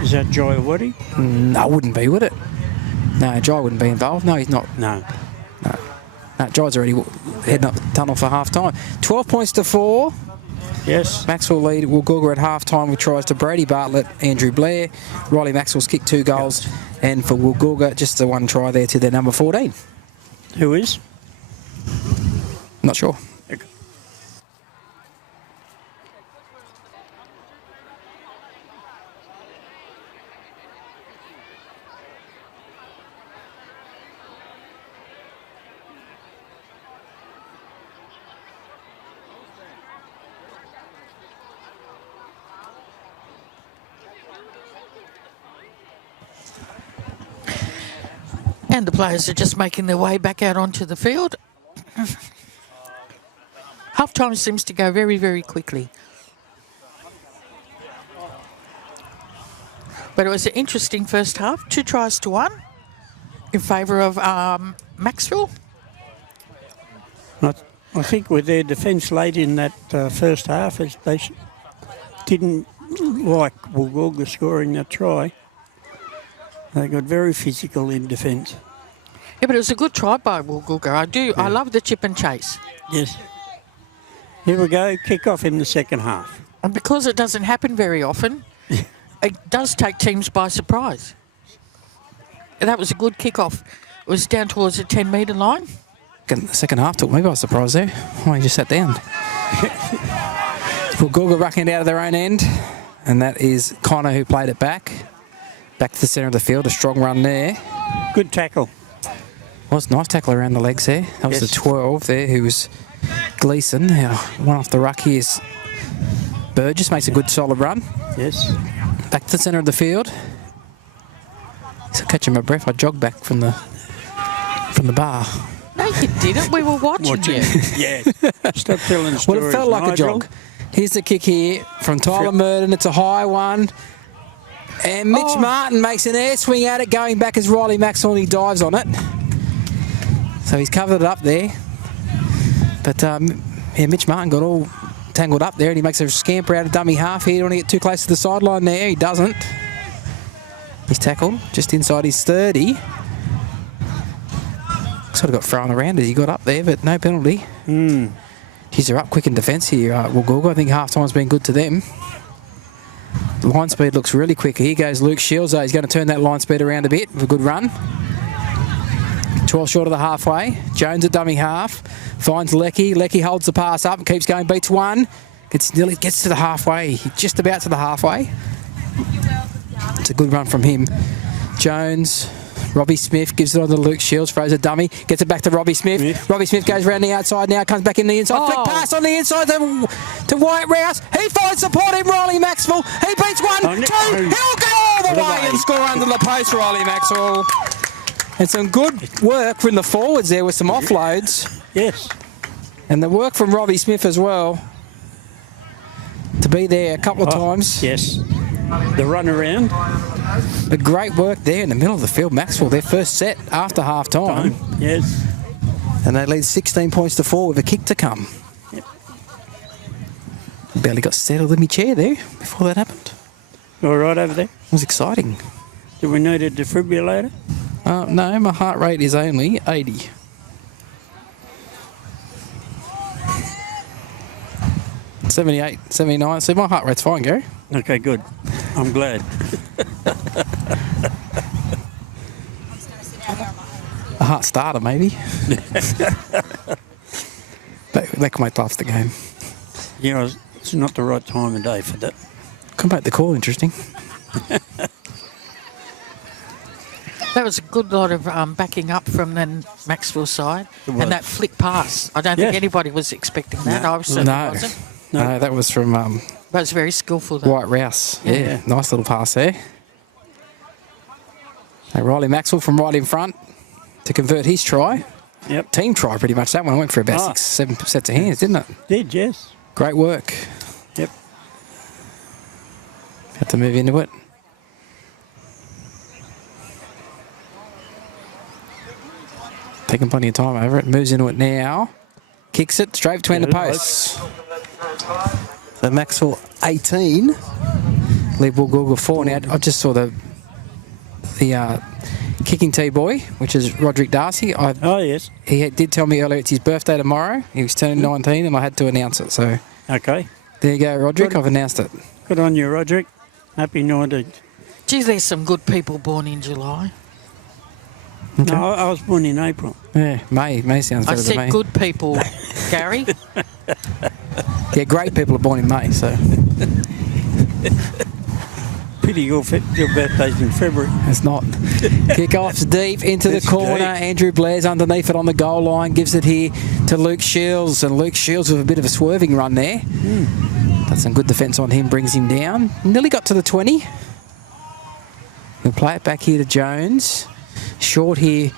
Is that Joy Woody? No, wouldn't be, would it? No, Jai wouldn't be involved. No, he's not. No. No, Jai's already heading up the tunnel for half-time. 12 points to 4. Yes. Macksville lead Woolgoolga at half-time with tries to Brady Bartlett, Andrew Blair. Riley Maxwell's kicked 2 goals. And for Woolgoolga, just the 1 try there to their number 14. Who is? Not sure. And the players are just making their way back out onto the field. Half-time seems to go very, very quickly. But it was an interesting first half. 2 tries to 1 in favour of Macksville. I think with their defence late in that first half, they didn't like Woolgoolga scoring that try. They got very physical in defence. Yeah, but it was a good try by Woolgoolga. I love the chip and chase. Yes. Here we go, kick off in the second half. And because it doesn't happen very often, it does take teams by surprise. That was a good kick-off. It was down towards the 10-metre line. The second half took me by surprise there. Oh, he just sat down. Woolgoolga rucking it out of their own end. And that is Connor who played it back. Back to the centre of the field, a strong run there. Good tackle. Was a nice tackle around the legs there. That was the 12 there who was Gleeson. Now, one off the ruck here is Burgess, makes a good solid run. Yes. Back to the centre of the field. So catching my breath, I jogged back from the bar. No, you didn't. We were watching you. Yeah. Stop telling stories, Well, it felt like Nigel. a jog. Here's the kick here from Tyler Murden. It's a high one. And Mitch Martin makes an air swing at it, going back as Riley Maxwell, and he dives on it. So he's covered it up there. But, yeah, Mitch Martin got all tangled up there, and he makes a scamper out of dummy half here. Don't want to get too close to the sideline there. He doesn't. He's tackled just inside his 30. Sort of got thrown around as he got up there, but no penalty. Geez, they're up quick in defence here, Woolgoolga. I think half-time's been good to them. The line speed looks really quick. Here goes Luke Shields, though. He's going to turn that line speed around a bit with a good run. 12 short of the halfway. Jones at dummy half. Finds Lecky. Lecky holds the pass up and keeps going. Beats 1. Gets to the halfway. Just about to the halfway. It's a good run from him. Jones, Robbie Smith gives it on to Luke Shields, throws a dummy, gets it back to Robbie Smith. Robbie Smith goes around the outside now, comes back in the inside. Flick pass on the inside to White Rouse. He finds support in Riley Macksville. He beats 1, 2. He'll go all the way and score under the post, Riley Macksville. And some good work from the forwards there with some offloads. Yes. And the work from Robbie Smith as well. To be there a couple of times. Yes. The run around. But great work there in the middle of the field. Macksville, their first set after half time. Yes. And they lead 16 points to 4 with a kick to come. Yep. Barely got settled in my chair there before that happened. All right over there? It was exciting. Do we need a defibrillator? No, my heart rate is only 80. $78, $79. So my heart rate's fine, Gary. Okay, good. I'm glad. A heart starter, maybe. That can make last the game. Yeah, it's not the right time of day for that. Come back the call, interesting. That was a good lot of backing up from the Macksville side. And that flick pass. I don't think anybody was expecting that. I certainly wasn't. No, that was from That was very skillful, though. White Rouse. Yeah, nice little pass there. So Riley Macksville from right in front to convert his try. Yep. Team try, pretty much. That one went for about 6, 7 sets of hands, didn't it? Did, yes. Great work. Yep. Had to move into it. Taking plenty of time over it. Moves into it now. Kicks it straight between the posts. So Macksville 18. Lead Woolgoolga 4. Now, I just saw the kicking T-boy, which is Roderick Darcy. Yes. He did tell me earlier it's his birthday tomorrow. He was turning 19 and I had to announce it. So Okay. there you go, Roderick. I've announced it. Good on you, Roderick. Happy 19th. Gee, there's some good people born in July. Okay. No, I was born in April. Yeah, May sounds I better than May. said good people, Gary. Yeah, great people are born in May, so Pity your birthday's in February. it's not. Kick-off's deep into the It's corner. deep. Andrew Blair's underneath it on the goal line. Gives it here to Luke Shields. And Luke Shields with a bit of a swerving run there. Got some good defence on him, brings him down. Nearly got to the 20. He'll play it back here to Jones. Short here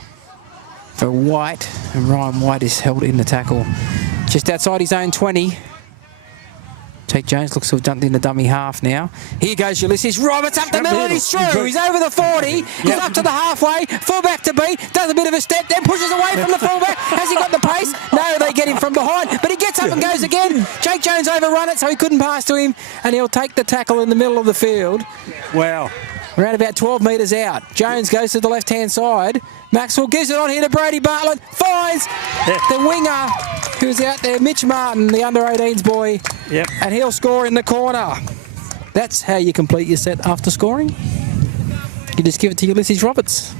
for White. And Ryan White is held in the tackle. Just outside his own 20. Jake Jones looks to have jumped in the dummy half now. Here goes Ulysses Roberts up the middle and he's through. He's over the 40. He's up to the halfway. Fullback to beat. Does a bit of a step, then pushes away from the fullback. Has he got the pace? No, they get him from behind. But he gets up and goes again. Jake Jones overrun it, so he couldn't pass to him. And he'll take the tackle in the middle of the field. Wow. Around about 12 metres out. Jones goes to the left-hand side. Macksville gives it on here to Brady Bartlett. Finds the winger who's out there, Mitch Martin, the under-18s boy. Yep. And he'll score in the corner. That's how you complete your set after scoring. You just give it to Ulysses Roberts.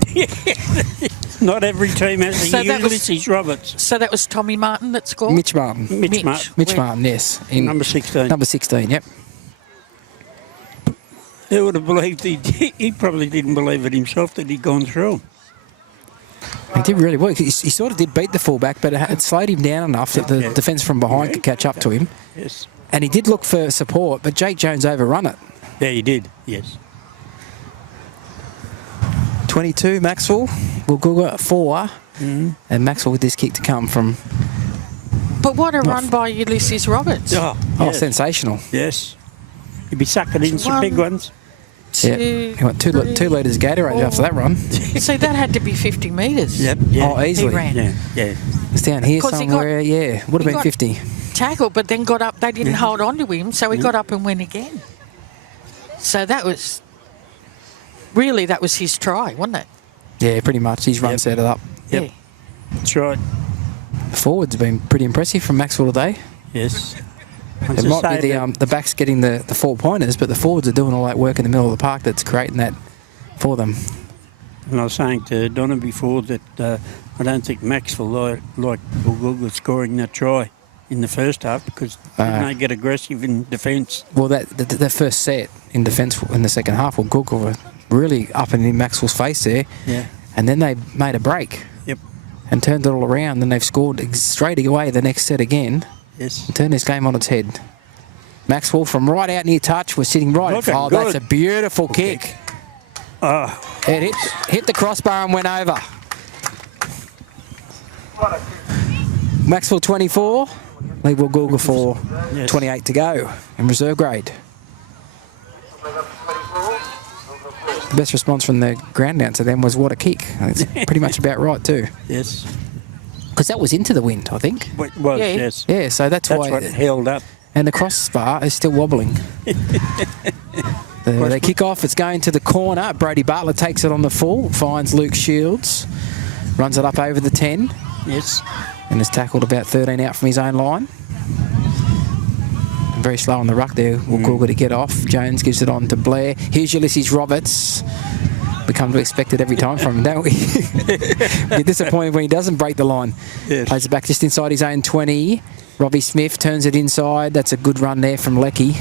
Not every team has So a that was- Ulysses Roberts. So that was Tommy Martin that scored? Mitch Martin. Mitch Martin. Mitch Where- Martin, yes. In Number 16. Number 16, yep. Who would have believed he probably didn't believe it himself that he'd gone through. He did really well. He sort of did beat the fullback, but it slowed him down enough that the defence from behind could catch up to him. Yes. And he did look for support, but Jake Jones overrun it. Yeah, he did. Yes. 22, Macksville. Woolgoolga 4. And Macksville with this kick to come from... But what a run by Ulysses Roberts. Oh, Oh, yes. sensational. Yes. He'd be sucking in some One. big ones. Yeah. He went 2 litres of Gatorade after that run. See, that had to be 50 metres. Yeah. Oh, easily. He ran. Yeah, yeah. It's down here 'Cause he somewhere, yeah. Would have he been got- 50. Tackle, but then got up. They didn't hold on to him, so he got up and went again. So that was... Really, that was his try, wasn't it? Yeah, pretty much. His run Yep. set it up. Yep. Yeah. That's right. The forwards have been pretty impressive from Macksville today. Yes. It might be the backs getting the 4-pointers, but the forwards are doing all that work in the middle of the park that's creating that for them. And I was saying to Donna before that I don't think Macksville like Woolgoolga scoring that try. in the first half because didn't they get aggressive in defence? Well, the first set in defence in the second half, Woolgoolga were really up in Macksville's face there. Yeah. And then they made a break. Yep. And turned it all around. Then they've scored straight away the next set again. Yes. And turned this game on its head. Macksville from right out near touch was sitting right. Looking Oh, good. that's a beautiful kick. It hit the crossbar and went over. Macksville 24, lead Woolgoolga for 28 to go in reserve grade. The best response from the ground announcer then was what a kick. That's pretty much about right too. Yes. Because that was into the wind, I think. It was, Yeah. yes. Yeah, so that's why. What held up. And the crossbar is still wobbling. They kick off, it's going to the corner. Brody Bartlett takes it on the full, finds Luke Shields, runs it up over the 10. Yes. And is tackled about 13 out from his own line. Very slow on the ruck there. Woolgoolga to get off. Jones gives it on to Blair. Here's Ulysses Roberts. We come to expect it every time from him, don't we? We're disappointed when he doesn't break the line. Yes. Plays it back just inside his own 20. Robbie Smith turns it inside. That's a good run there from Lecky.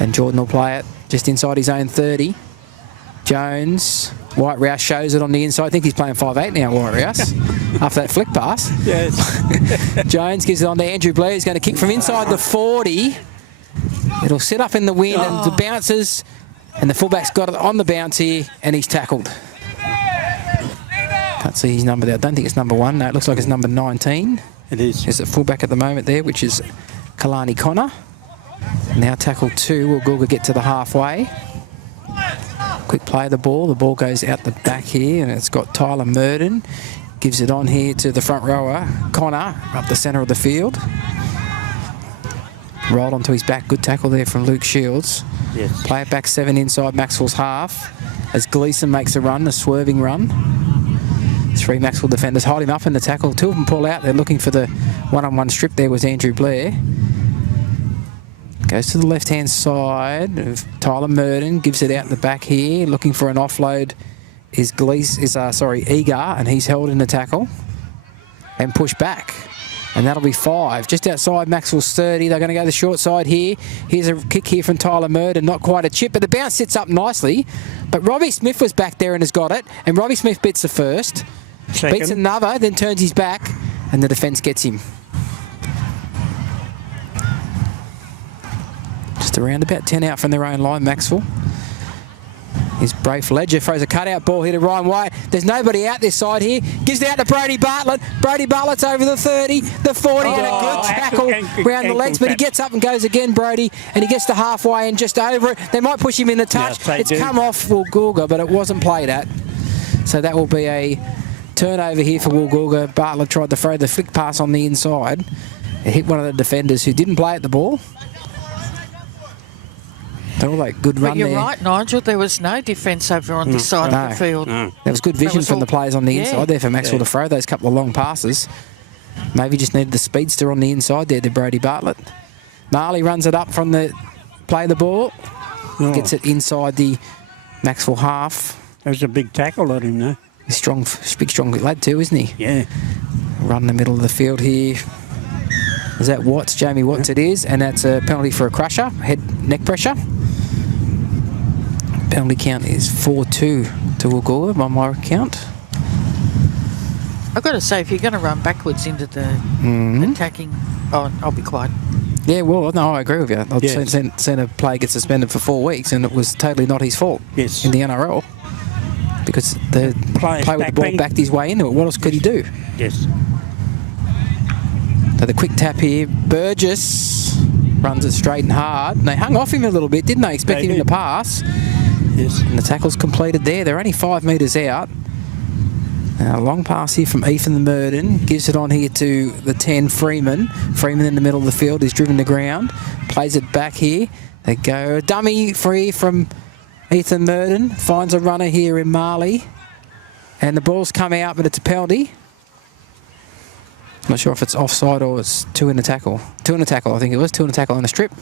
And Jordan will play it just inside his own 30. Jones. White Rouse shows it on the inside. I think he's playing 5'8 now, White Rouse, after that flick pass. Yes. Jones gives it on to Andrew Blair, who's going to kick from inside the 40. It'll sit up in the wind and the bounces, and the fullback's got it on the bounce here, and he's tackled. Can't see his number there. I don't think it's number 1. No, it looks like it's number 19. It is. There's a fullback at the moment there, which is Kalani Connor. Now tackle 2. Woolgoolga get to the halfway. Quick play of the ball. The ball goes out the back here, and it's got Tyler Murden. Gives it on here to the front rower, Connor, up the centre of the field. Rolled onto his back. Good tackle there from Luke Shields. Yes. Play it back 7 inside Macksville's half as Gleeson makes a run, a swerving run. 3 Macksville defenders hold him up in the tackle. 2 of them pull out. They're looking for the one-on-one strip there was Andrew Blair. Goes to the left-hand side of Tyler Murden, gives it out the back here, looking for an offload is Eager, and he's held in the tackle and pushed back. And that'll be 5. Just outside Macksville's 30. They're going to go the short side here. Here's a kick here from Tyler Murden. Not quite a chip, but the bounce sits up nicely. But Robbie Smith was back there and has got it. And Robbie Smith beats the first. Second. Beats another, then turns his back, and the defence gets him. Just around about 10 out from their own line, Macksville. Here's Brafe Ledger, throws a cutout ball here to Ryan White. There's nobody out this side here. Gives it out to Brody Bartlett. Brody Bartlett's over the 30, the 40, and a good tackle round the legs, but he gets up and goes again, Brody, and he gets to halfway and just over it. They might push him in the touch. Yes, it's do. come off Woolgoolga, but it wasn't played at. So that will be a turnover here for Woolgoolga. Bartlett tried to throw the flick pass on the inside. It hit one of the defenders who didn't play at the ball. They're all like good run But you're there. right, Nigel. There was no defence over on this side of the field. There was good vision was from all- the players on the yeah. inside there for Macksville to throw those couple of long passes. Maybe just needed the speedster on the inside there to Brody Bartlett. Marley runs it up from the play the ball. Gets it inside the Macksville half. That was a big tackle on him, though. He's strong, big strong lad too, isn't he? Yeah. Run in the middle of the field here. Is that Watts? Jamie Watts it is. And that's a penalty for a crusher, neck pressure. Penalty count is 4-2 to Woolgoolga by my count. I've got to say, if you're going to run backwards into the attacking... Oh, I'll be quiet. Yeah, well, no, I agree with you. I've Yes. seen a player get suspended for 4 weeks, and it was totally not his fault Yes. in the NRL because the Players player with the ball backpedaling. backed his way into it. What else could he do? Yes. So the quick tap here, Burgess runs it straight and hard. And they hung off him a little bit, didn't they? Expecting him to pass. Yes. And the tackle's completed there. They're only 5 metres out. A long pass here from Ethan Murden. Gives it on here to the 10, Freeman. Freeman in the middle of the field is driven to ground. Plays it back here. They go. A dummy free from Ethan Murden. Finds a runner here in Marley. And the ball's come out, but it's a penalty. Not sure if it's offside or it's 2 in a tackle. 2 in a tackle, I think it was. 2 in a tackle and a strip.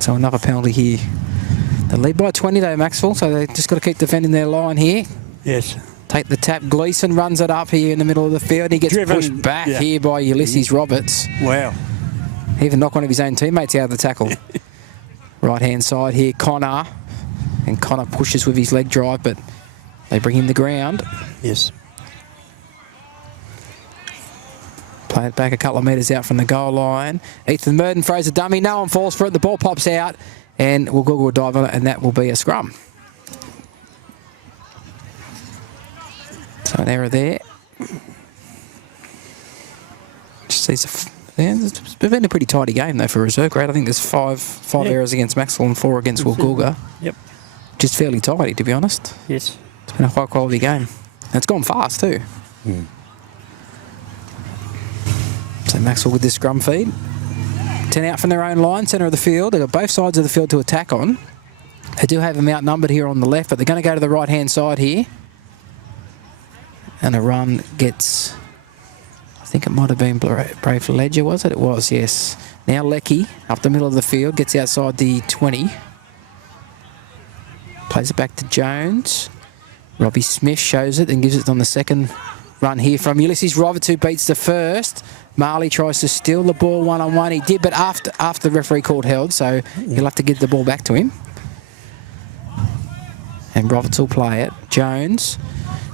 So another penalty here. They lead by 20 though, Macksville, so they just got to keep defending their line here. Yes. take the tap. Gleeson runs it up here in the middle of the field. He gets pushed back here by Ulysses Roberts. Wow. Even knocked one of his own teammates out of the tackle. Right-hand side here, Connor. And Connor pushes with his leg drive, but they bring him the ground. Yes. Play it back a couple of metres out from the goal line. Ethan Murden throws a dummy. No one falls for it. The ball pops out, and Woolgoolga will dive on it, and that will be a scrum. So an error there. Just sees it's been a pretty tidy game though for reserve grade. I think there's five errors against Macksville and 4 against Woolgoolga. Yep. Just fairly tidy, to be honest. Yes. It's been a high quality game. And it's gone fast too. So Macksville with this scrum feed. 10 out from their own line, centre of the field. They've got both sides of the field to attack on. They do have them outnumbered here on the left, but they're going to go to the right-hand side here. And a run gets, I think it might have been Brave Ledger, was it? It was, yes. Now Lecky, up the middle of the field, gets outside the 20. Plays it back to Jones. Robbie Smith shows it and gives it on the second run here from Ulysses Roberts, who beats the first. Marley tries to steal the ball one-on-one. He did, but after the referee called held, so he'll have to give the ball back to him. And Roberts will play it. Jones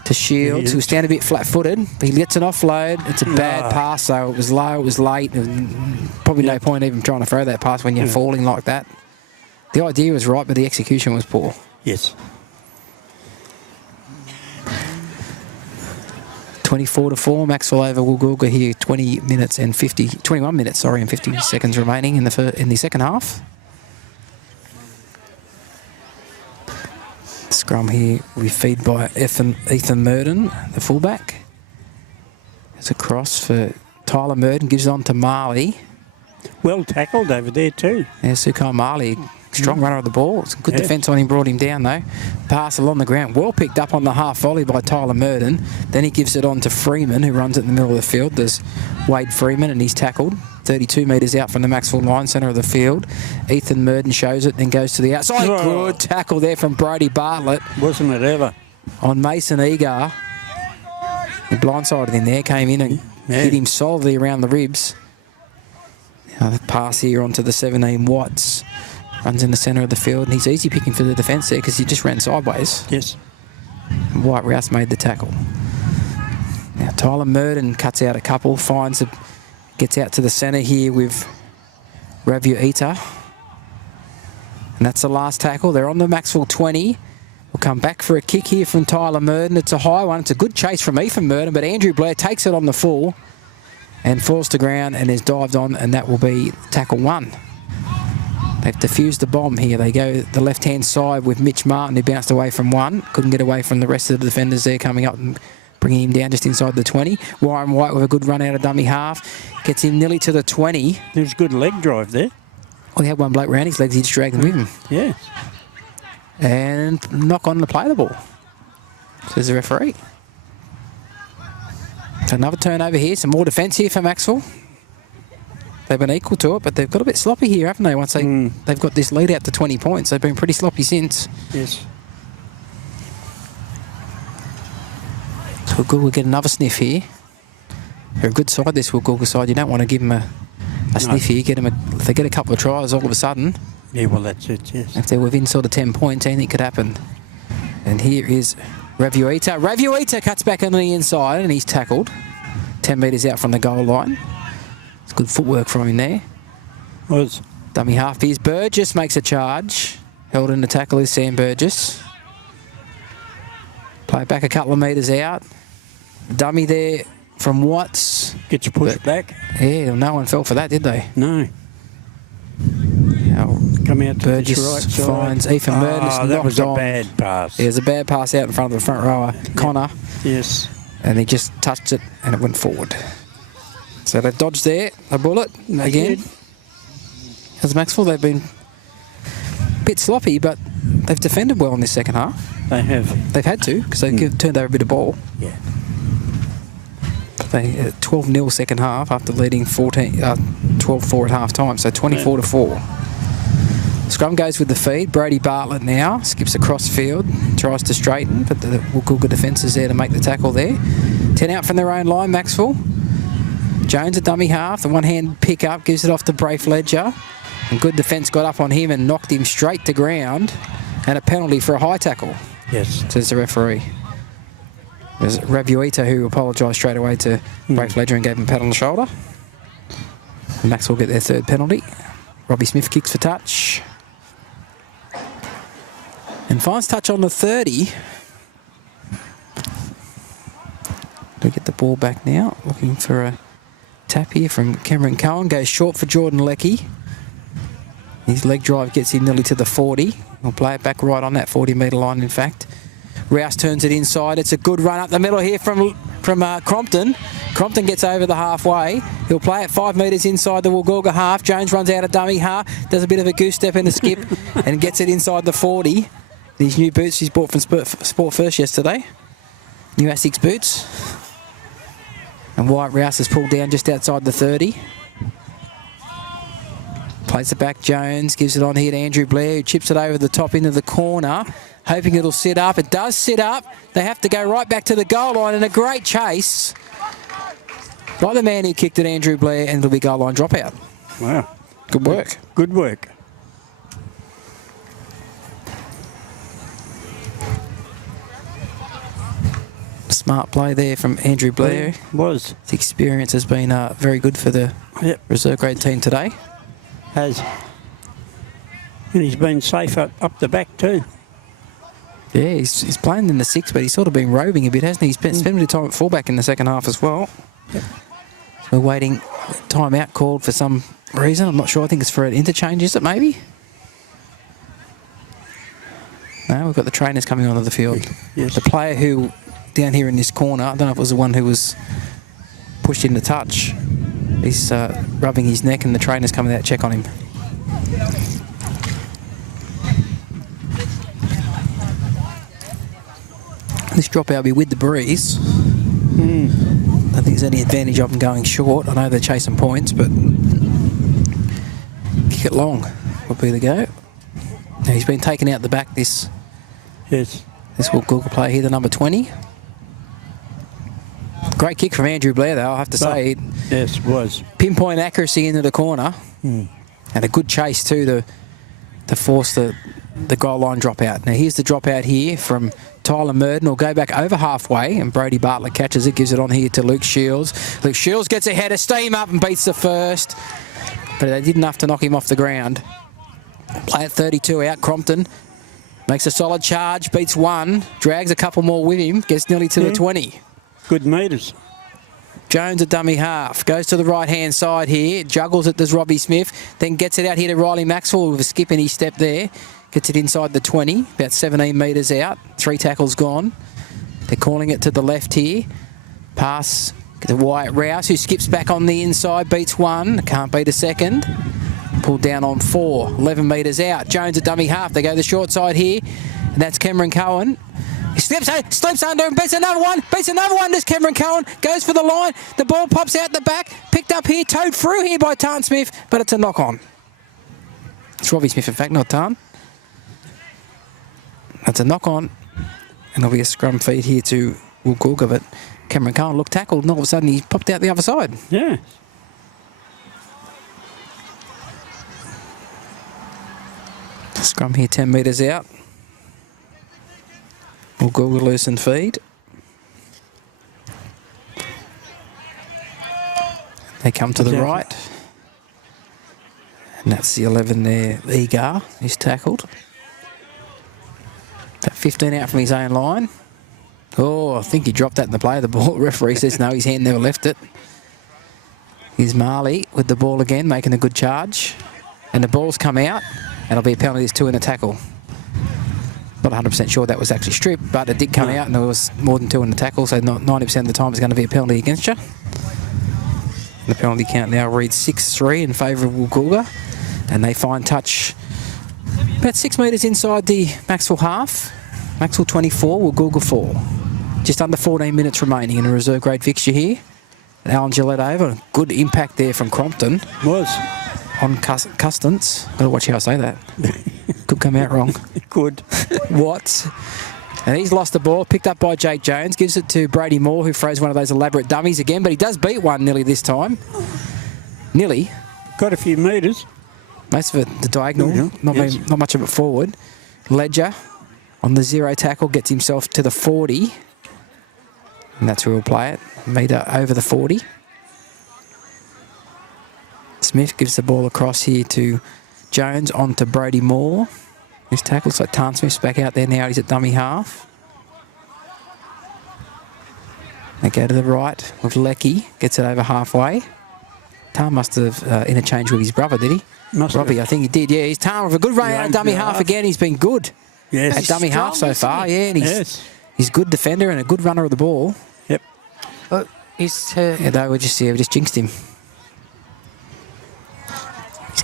to Shields, who's down a bit flat-footed. He gets an offload. It's a bad pass, though. It was low, it was late. Probably no point even trying to throw that pass when you're falling like that. The idea was right, but the execution was poor. Yes. 24-4, Macksville over Woolgoolga here. 21 minutes and 50 seconds remaining in the second half. Scrum here, we feed by Ethan Murden, the fullback. There's a cross for Tyler Murden, gives it on to Marley. Well tackled over there too. Yeah, Sukai Marley, strong runner of the ball. It's good defence on him, brought him down though. Pass along the ground, well picked up on the half volley by Tyler Murden. Then he gives it on to Freeman, who runs it in the middle of the field. There's Wade Freeman, and he's tackled 32 metres out from the Macksville line, centre of the field. Ethan Murden shows it and goes to the outside. Good tackle there from Brody Bartlett. Wasn't it ever? On Mason Egar. He blindsided him there, came in and hit him solidly around the ribs. Now the pass here onto the 17 Watts. Runs in the centre of the field, and he's easy picking for the defence there because he just ran sideways. Yes. And White Rouse made the tackle. Now Tyler Murden cuts out a couple, gets out to the centre here with Ravuita. And that's the last tackle. They're on the Macksville 20. We'll come back for a kick here from Tyler Murden. It's a high one. It's a good chase from Ethan Murden, but Andrew Blair takes it on the full and falls to ground and is dived on, and that will be tackle 1. They've defused the bomb here. They go the left-hand side with Mitch Martin, who bounced away from 1. Couldn't get away from the rest of the defenders there coming up and bringing him down just inside the 20. Warren White with a good run out of dummy half. Gets him nearly to the 20. There's good leg drive there. Well, he had one bloke round his legs. He just dragged them with him. Yeah. And knock on to play the ball, says the referee. So another turnover here. Some more defence here for Macksville. They've been equal to it, but they've got a bit sloppy here, haven't they? Once they've got this lead out to 20 points, they've been pretty sloppy since. Yes. So Woolgoolga get another sniff here. They're a good side, this Woolgoolga side. You don't want to give them a sniff here. If they get a couple of tries all of a sudden. Yeah, well, that's it, yes. If they're within sort of 10 points, anything could happen. And here is Ravuita. Ravuita cuts back on the inside, and he's tackled 10 metres out from the goal line. It's good footwork from him there. Was. Dummy half is Burgess makes a charge. Held in the tackle is Sam Burgess. Play back a couple of metres out. Dummy there from Watts. Gets pushed back. Yeah, no one fell for that, did they? No. Come out to Burgess this right side. finds Ethan Murden. That was a bad pass. Yeah, it was a bad pass out in front of the front rower, Connor. Yes. And he just touched it and it went forward. So they've dodged there, a bullet again. As Macksville, they've been a bit sloppy, but they've defended well in this second half. They have. They've had to, because they've turned over a bit of ball. Yeah. They 12-0 second half after leading 12-4 at half time, so 24-4. Scrum goes with the feed. Brody Bartlett now skips across field, tries to straighten, but the Woolgoolga defence is there to make the tackle there. 10 out from their own line, Macksville. Jones a dummy half. The one-hand pick up gives it off to Braith Ledger. And good defence got up on him and knocked him straight to ground. And a penalty for a high tackle. Yes. Says the referee. It was Rabuita who apologised straight away to Braith Ledger and gave him a pat on the shoulder. And Max will get their third penalty. Robbie Smith kicks for touch. And finds touch on the 30. We get the ball back now. Looking for a tap here from Cameron Cohen. Goes short for Jordan Leckie. His leg drive gets him nearly to the 40. He'll play it back right on that 40-metre line, in fact. Rouse turns it inside. It's a good run up the middle here from Crompton. Crompton gets over the halfway. He'll play it 5 metres inside the Woolgoolga half. Jones runs out a dummy half, does a bit of a goose step and a skip and gets it inside the 40. These new boots he's bought from Sport First yesterday. New Asics boots. And Wyatt Rouse has pulled down just outside the 30. Plays it back, Jones, gives it on here to Andrew Blair, who chips it over the top into the corner, hoping it'll sit up. It does sit up. They have to go right back to the goal line, and a great chase by the man who kicked it, Andrew Blair, and it'll be goal line dropout. Wow. Good work. Good work. Smart play there from Andrew Blair. Was. His experience has been very good for the reserve grade team today. Has. And he's been safe up the back too. Yeah, he's playing in the 6, but he's sort of been roving a bit, hasn't he? He's spent a bit of time at fullback in the second half as well. Yep. So we're waiting, timeout called for some reason. I'm not sure. I think it's for an interchange, is it maybe? No, we've got the trainers coming onto the field. Yes. The player who, down here in this corner, I don't know if it was the one who was pushed into touch. He's rubbing his neck and the trainer's coming out to check on him. This dropout will be with the breeze. I don't think there's any advantage of them going short. I know they're chasing points, but kick it long will be the go. Now he's been taken out the back, this Woolgoolga player here, the number 20. Great kick from Andrew Blair, though, I have to say. Yes, it was. Pinpoint accuracy into the corner. And a good chase, too, to force the goal line dropout. Now, here's the dropout here from Tyler Murden. Will go back over halfway, and Brody Bartlett catches it, gives it on here to Luke Shields. Luke Shields gets a header, steam up and beats the first. But they did enough to knock him off the ground. Play at 32 out, Crompton. Makes a solid charge, beats one, drags a couple more with him, gets nearly to the 20. Good metres. Jones a dummy half, goes to the right-hand side here, juggles it, does Robbie Smith, then gets it out here to Riley Macksville with a skip in his step there, gets it inside the 20, about 17 metres out, 3 tackles gone. They're calling it to the left here. Pass to Wyatt Rouse, who skips back on the inside, beats one, can't beat a second. Pulled down on 4, 11 metres out. Jones a dummy half, they go the short side here, and that's Cameron Cohen. He slips under and beats another one. This Cameron Cohen goes for the line. The ball pops out the back. Picked up here, towed through here by Tarn Smith, but it's a knock on. It's Robbie Smith, in fact, not Tarn. That's a knock on. And there'll be a scrum feed here to Woolgoolga, but Cameron Cohen looked tackled, and all of a sudden he popped out the other side. Yeah. Scrum here 10 metres out. Woolgoolga loosen feed. They come to the right. And that's the 11 there, Egar, who's tackled. That 15 out from his own line. Oh, I think he dropped that in the play. The ball referee says no, his hand never left it. Here's Marley with the ball again, making a good charge. And the ball's come out, and it'll be a penalty. There's 2 in a tackle. Not 100% sure that was actually stripped, but it did come out, and there was more than 2 in the tackle, so 90% of the time it's going to be a penalty against you. And the penalty count now reads 6-3 in favour of Woolgoolga, and they find touch about 6 metres inside the Macksville half. Macksville 24, Woolgoolga 4. Just under 14 minutes remaining in a reserve grade fixture here. Alan Gillette over. Good impact there from Crompton. Was. on Custance. Got to watch how I say that. Could come out wrong. Good. Watts. And he's lost the ball, picked up by Jake Jones, gives it to Brady Moore, who throws one of those elaborate dummies again, but he does beat one nearly this time. Nearly. Got a few metres. Most of it the diagonal, Yes. not much of it forward. Ledger on the 0 tackle gets himself to the 40. And that's where we'll play it. Metre over the 40. Smith gives the ball across here to Jones, on to Brody Moore. His tackle, so Tarn Smith's back out there now. He's at dummy half. They go to the right with Lecky. Gets it over halfway. Tarn must have interchanged with his brother, did he? Robbie, I think he did, yeah. He's Tarn with a good run out of dummy half again. He's been good at dummy half so far, yeah. And he's a good defender and a good runner of the ball. Yep. Oh, he's Yeah, we just jinxed him.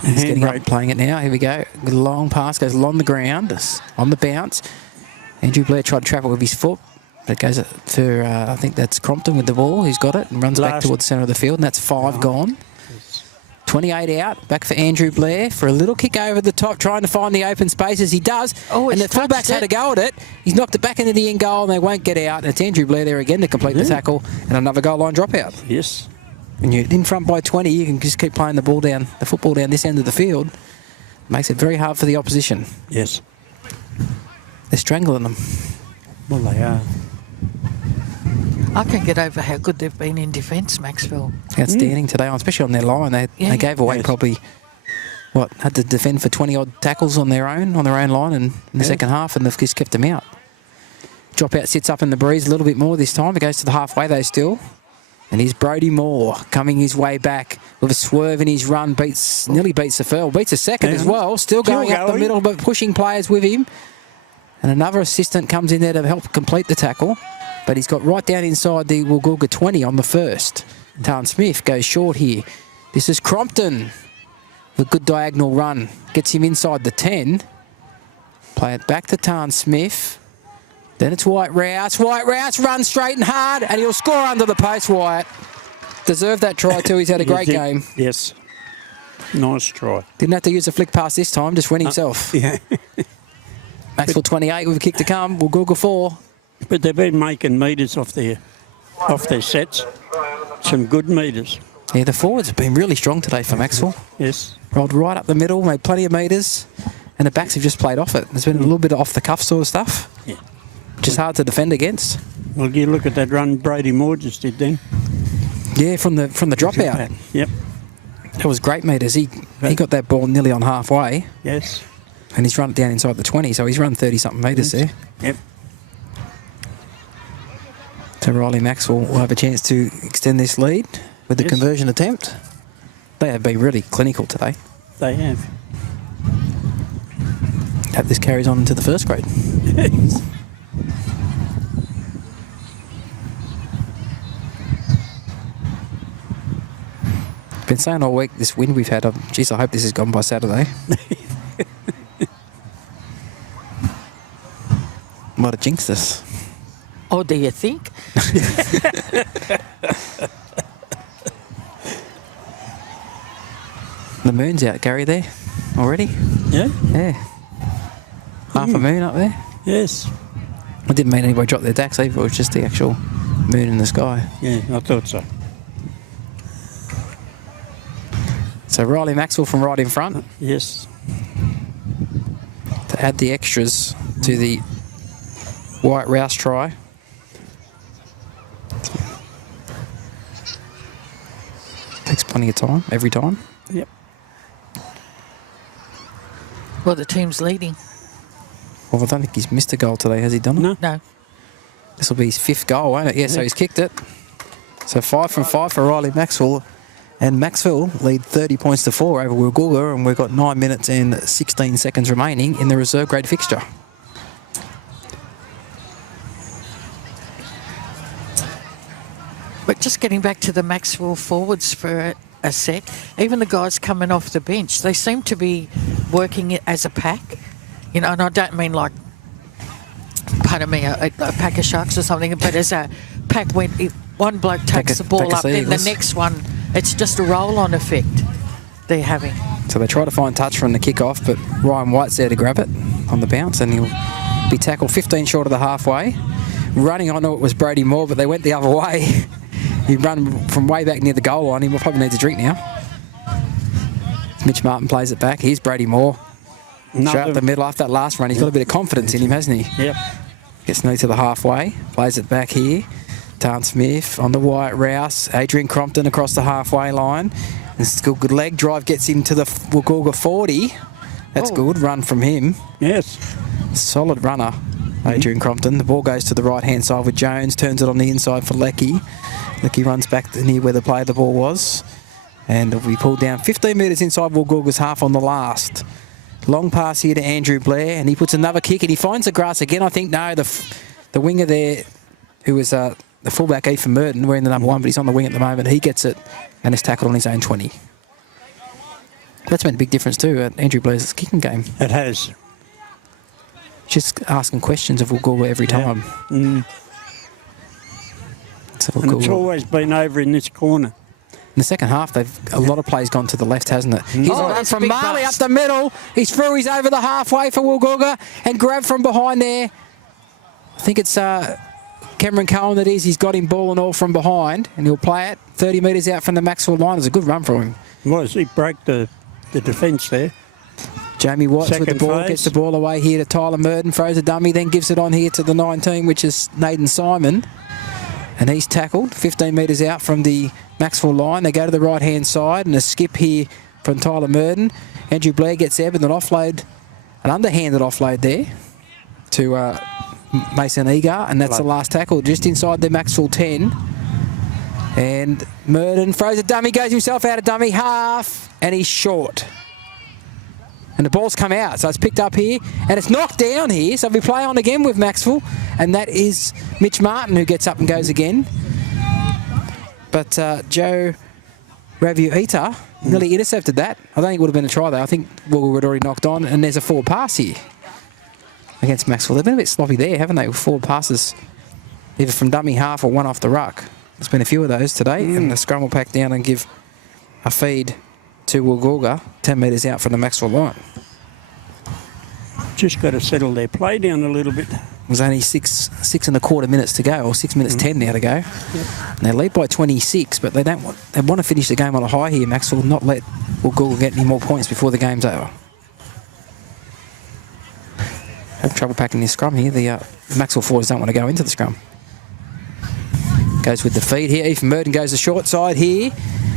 He's getting up and playing it now. Here we go. Good long pass goes along the ground, on the bounce. Andrew Blair tried to trap it with his foot, but it goes for, I think that's Crompton with the ball. He's got it and runs back towards the centre of the field, and that's 5 gone. 28 out, back for Andrew Blair for a little kick over the top, trying to find the open spaces. He does, and the fullback's had a go at it. He's knocked it back into the end goal, and they won't get out. And it's Andrew Blair there again to complete the tackle, and another goal line dropout. Yes. When you're in front by 20, you can just keep playing the football down this end of the field. Makes it very hard for the opposition. Yes. They're strangling them. Well, they are. I can get over how good they've been in defence, Macksville. Outstanding today, especially on their line. They gave away probably, had to defend for 20-odd tackles on their own line in the second half, and they've just kept them out. Dropout sits up in the breeze a little bit more this time. It goes to the halfway, though, still. And here's Brody Moore coming his way back with a swerve in his run. Nearly beats the furl. Beats a second as well. Still going up the middle, but pushing players with him. And another assistant comes in there to help complete the tackle. But he's got right down inside the Woolgoolga 20 on the first. Tarn Smith goes short here. This is Crompton with a good diagonal run. Gets him inside the 10. Play it back to Tarn Smith. Then it's White Rouse. White Rouse runs straight and hard, and he'll score under the post, Wyatt. Deserved that try too. He's had a great game. Yes. Nice try. Didn't have to use a flick pass this time, just went himself. Yeah. Macksville 28 with a kick to come. Woolgoolga 4. But they've been making metres off their sets. Some good metres. Yeah, the forwards have been really strong today for Macksville. Yes. Rolled right up the middle, made plenty of metres, and the backs have just played off it. There's been a little bit of off-the-cuff sort of stuff. Yeah. Just hard to defend against. Well, you look at that run Brady Moore just did then. Yeah, from the dropout. Yep. That was great metres. He got that ball nearly on halfway. Yes. And he's run it down inside the 20, so he's run 30-something metres there. Yep. So Riley Macksville will have a chance to extend this lead with the conversion attempt. They have been really clinical today. They have. Hope this carries on into the first grade. Been saying all week, this wind we've had, geez, I hope this is gone by Saturday. Might have jinxed us. Oh, do you think? The moon's out, Gary, there already. Yeah? Yeah. Half a moon up there. Yes. I didn't mean anybody dropped their dacks either. It was just the actual moon in the sky. Yeah, I thought so. So Riley Macksville from right in front Yes. to add the extras to the White Rouse try. Takes plenty of time, every time. Yep. Well, the team's leading. Well, I don't think he's missed a goal today, has he done it? No. No. This will be his 5th goal, won't it? Yeah, so he's kicked it. So 5 from 5 for Riley Macksville. And Macksville lead 30 points to 4 over Woolgoolga, and we've got 9 minutes and 16 seconds remaining in the reserve grade fixture. But just getting back to the Macksville forwards for a sec, even the guys coming off the bench, they seem to be working it as a pack. You know, and I don't mean like, pardon me, a pack of sharks or something, but as a pack when one bloke takes the ball up, then the next one, it's just a roll-on effect they're having. It's So they try to find touch from the kick-off, but Ryan White's there to grab it on the bounce, and he'll be tackled 15 short of the halfway. Running, I know it was Brody Moore, but they went the other way. He run from way back near the goal line. He probably needs a drink now. Mitch Martin plays it back. Here's Brady Moore. Straight up the middle after that last run. He's got a bit of confidence in him, hasn't he? Yep. Gets near to the halfway. Plays it back here. Tarn Smith on the Wyatt Rouse. Adrian Crompton across the halfway line. This is good leg drive. Gets him to the Woolgoolga 40. That's good. Run from him. Yes. Solid runner, Adrian Crompton. The ball goes to the right-hand side with Jones. Turns it on the inside for Lecky. Lecky runs back near where the play of the ball was. And it'll be pulled down 15 metres inside Woolgoolga's half on the last. Long pass here to Andrew Blair, and he puts another kick, and he finds the grass again. I think, no, the winger there, who was the fullback, Ethan Merton, wearing the number 1, but he's on the wing at the moment. He gets it and is tackled on his own 20. That's made a big difference too at Andrew Blair's kicking game. It has. Just asking questions of Woolgoolga every time. And it's always been over in this corner. In the second half, a lot of plays gone to the left, hasn't it? Here's a run from Marley up the middle. He's through. He's over the halfway for Woolgoolga and grabbed from behind there. I think it's Cameron Cohen that is. He's got him ball and all from behind, and he'll play it 30 metres out from the Macksville line. It's a good run from him. He broke the defence there. Jamie Watts with the ball, phase. gets the ball away here to Tyler Merton, throws a dummy, then gives it on here to the 19, which is Naden Simon. And he's tackled 15 metres out from the Macksville line. They go to the right-hand side, and a skip here from Tyler Merton. Andrew Blair gets there, but an offload, an underhanded offload there to Mason Egar, and that's the last tackle just inside the Macksville 10. And Merton throws a dummy, goes himself out of dummy, half, and he's short. And the ball's come out, so it's picked up here, and it's knocked down here, so we play on again with Macksville, and that is Mitch Martin who gets up and goes again. But Joe Ravuita nearly intercepted that. I don't think it would have been a try, though. I think Woolgoolga had already knocked on, and there's a forward pass here against Macksville. They've been a bit sloppy there, haven't they, with forward passes, either from dummy half or one off the ruck. There's been a few of those today, and the scrum will pack down and give a feed to Woolgoolga 10 metres out from the Macksville line. Just got to settle their play down a little bit. There's only six and a quarter minutes to go, or 6 minutes 10 now to go. Yep. And they lead by 26, but they want to finish the game on a high here, Macksville, not let Woolgoolga get any more points before the game's over. Have trouble packing this scrum here. The Macksville forwards don't want to go into the scrum. Goes with the feed here. Ethan Merton goes the short side here.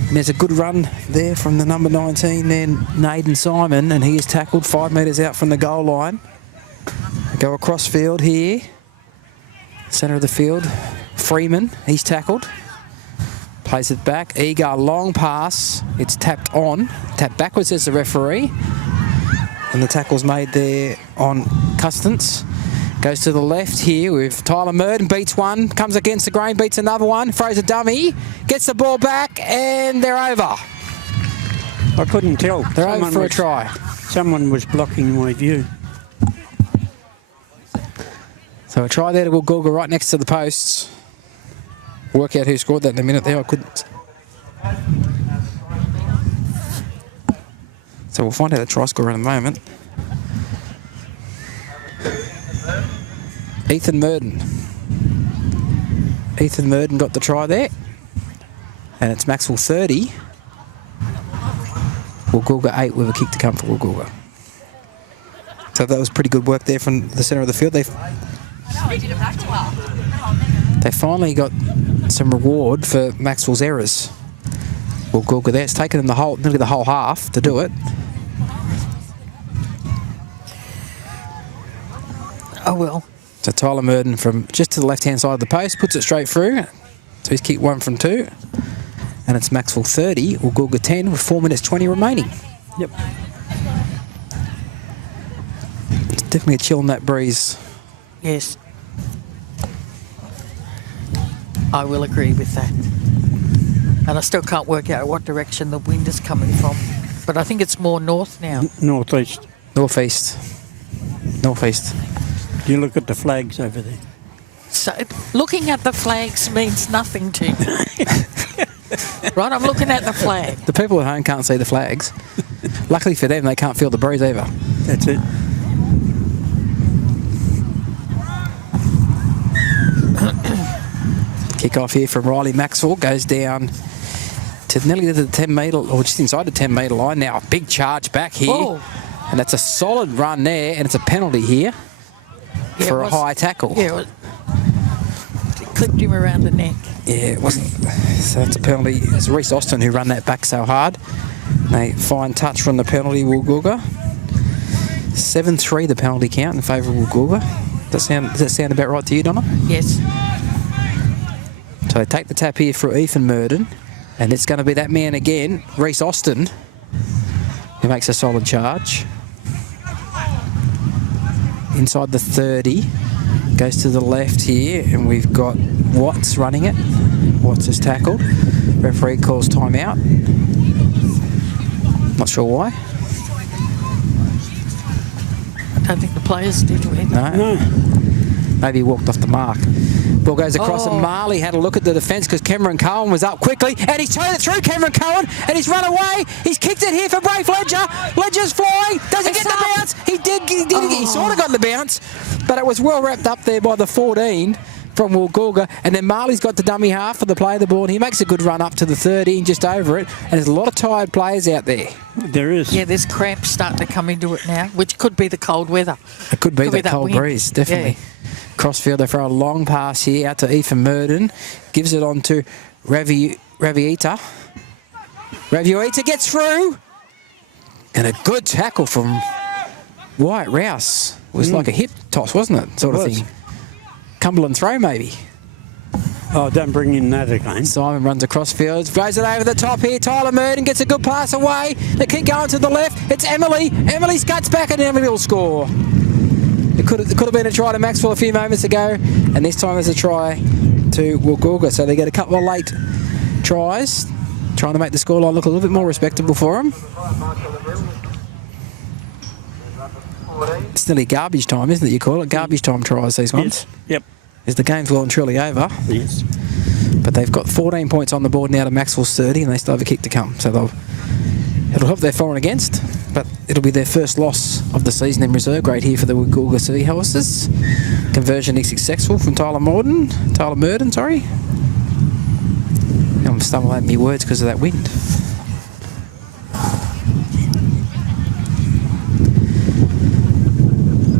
And there's a good run there from the number 19, then Naden Simon, and he is tackled 5 metres out from the goal line. They go across field here. Centre of the field. Freeman, he's tackled. Plays it back. Egar, long pass. It's tapped on. Tapped backwards as the referee. And the tackle's made there on Custance. Goes to the left here with Tyler Merton, beats one, comes against the grain, beats another one, throws a dummy, gets the ball back, and they're over. I couldn't tell. They're over for a try. Someone was blocking my view. So a try there to Woolgoolga right next to the posts. Work out who scored that in a minute there, I couldn't. So we'll find out the try scorer in a moment. Ethan Merton. Ethan Merton got the try there. And it's Macksville 30. Woolgoolga 8 with a kick to come for Woolgoolga. So that was pretty good work there from the centre of the field. They finally got some reward for Macksville's errors. Woolgoolga there. It's taken them nearly the whole half to do it. Oh, well. So Tyler Merton from just to the left-hand side of the post, puts it straight through. So he's kicked 1 from 2. And it's Macksville 30, Woolgoolga 10 with 4 minutes 20 remaining. Yep. It's definitely a chill in that breeze. Yes. I will agree with that. And I still can't work out what direction the wind is coming from. But I think it's more north now. Northeast. Northeast. Northeast. You look at the flags over there. So looking at the flags means nothing to me. Right, I'm looking at the flag. The people at home can't see the flags. Luckily for them, they can't feel the breeze either. That's it. Kick off here from Riley Macksville, goes down to nearly to the 10 metre, or just inside the 10 metre line now. A big charge back here. Oh. And that's a solid run there, and it's a penalty here for a high tackle. Yeah, it clipped him around the neck. Yeah, it wasn't. So that's a penalty. It's Reece Austin who run that back so hard. They fine touch from the penalty, Woolgoolga. 7-3 the penalty count in favour of Woolgoolga. Does that sound about right to you, Donna? Yes. So they take the tap here for Ethan Murden, and it's going to be that man again, Reece Austin, who makes a solid charge. Inside the 30, goes to the left here, and we've got Watts running it. Watts is tackled. Referee calls timeout. Not sure why. I don't think the players did win. No. Maybe he walked off the mark. Ball goes across, and Marley had a look at the defence because Cameron Cohen was up quickly, and he's turned it through Cameron Cohen, and he's run away. He's kicked it here for Braith Ledger. Ledger's flying. Does he get the bounce? He did. He sort of got the bounce, but it was well wrapped up there by the 14 from Woolgoolga, and then Marley's got the dummy half for the play of the ball, and he makes a good run up to the 30 and just over it, and there's a lot of tired players out there. There is. Yeah, there's cramps starting to come into it now, which could be the cold weather. It could be that cold wind. breeze, definitely. Yeah. Crossfield, they throw a long pass here out to Ethan Murden. Gives it on to Raviita. Raviita gets through. And a good tackle from Wyatt Rouse. It was like a hip toss, wasn't it? Sort of thing. Cumberland throw, maybe. Oh, don't bring in that again. Simon runs across field, throws it over the top here. Tyler Murden gets a good pass away. They keep going to the left. It's Emily. Emily scuts back, and Emily will score. It could have been a try to Macksville a few moments ago, and this time it's a try to Woolgoolga. So they get a couple of late tries, trying to make the scoreline look a little bit more respectable for them. It's nearly garbage time, isn't it? You call it garbage time tries, these ones. Yep. As the game's well and truly over. Yes. But they've got 14 points on the board now to Macksville's 30, and they still have a kick to come. So it'll help their for and against, but it'll be their first loss of the season in reserve grade here for the Woolgoolga Seahorses. Conversion is successful from Tyler Murden, sorry. I'm stumbling over my words because of that wind.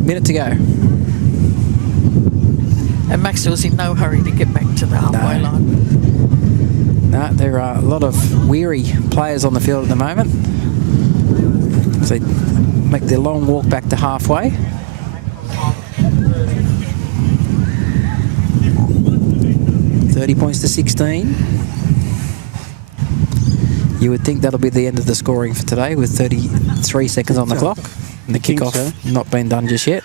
Minute to go. And Macksville's in no hurry to get back to the halfway line. No, there are a lot of weary players on the field at the moment. So they make their long walk back to halfway. £30 to 16. You would think that'll be the end of the scoring for today with 33 seconds on the clock. And the kickoff not been done just yet.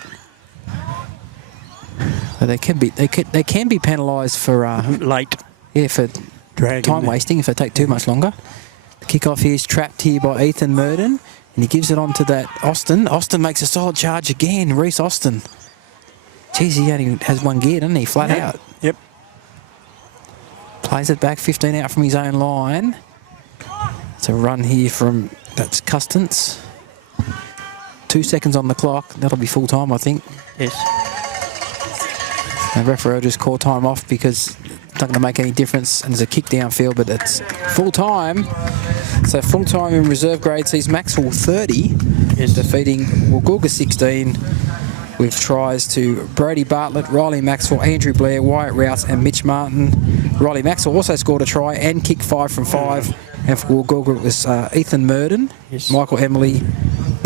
So they can be penalised for late. Yeah, for Dragging time wasting if they take too much longer. The kickoff here is trapped here by Ethan Murden, and he gives it on to that Austin. Austin makes a solid charge again. Reece Austin. Geez, he only has one gear, doesn't he? Flat out. Yep. Plays it back 15 out from his own line. It's a run here from that's Custance. 2 seconds on the clock. That'll be full time, I think. Yes. The referee will just call time off because it's not going to make any difference, and there's a kick downfield, but it's full time. So full time in reserve grade sees Macksville 30, defeating Woolgoolga 16 with tries to Brody Bartlett, Riley Macksville, Andrew Blair, Wyatt Rouse, and Mitch Martin. Riley Macksville also scored a try and kicked 5 from 5, and for Woolgoolga it was Ethan Murden, Michael Emily,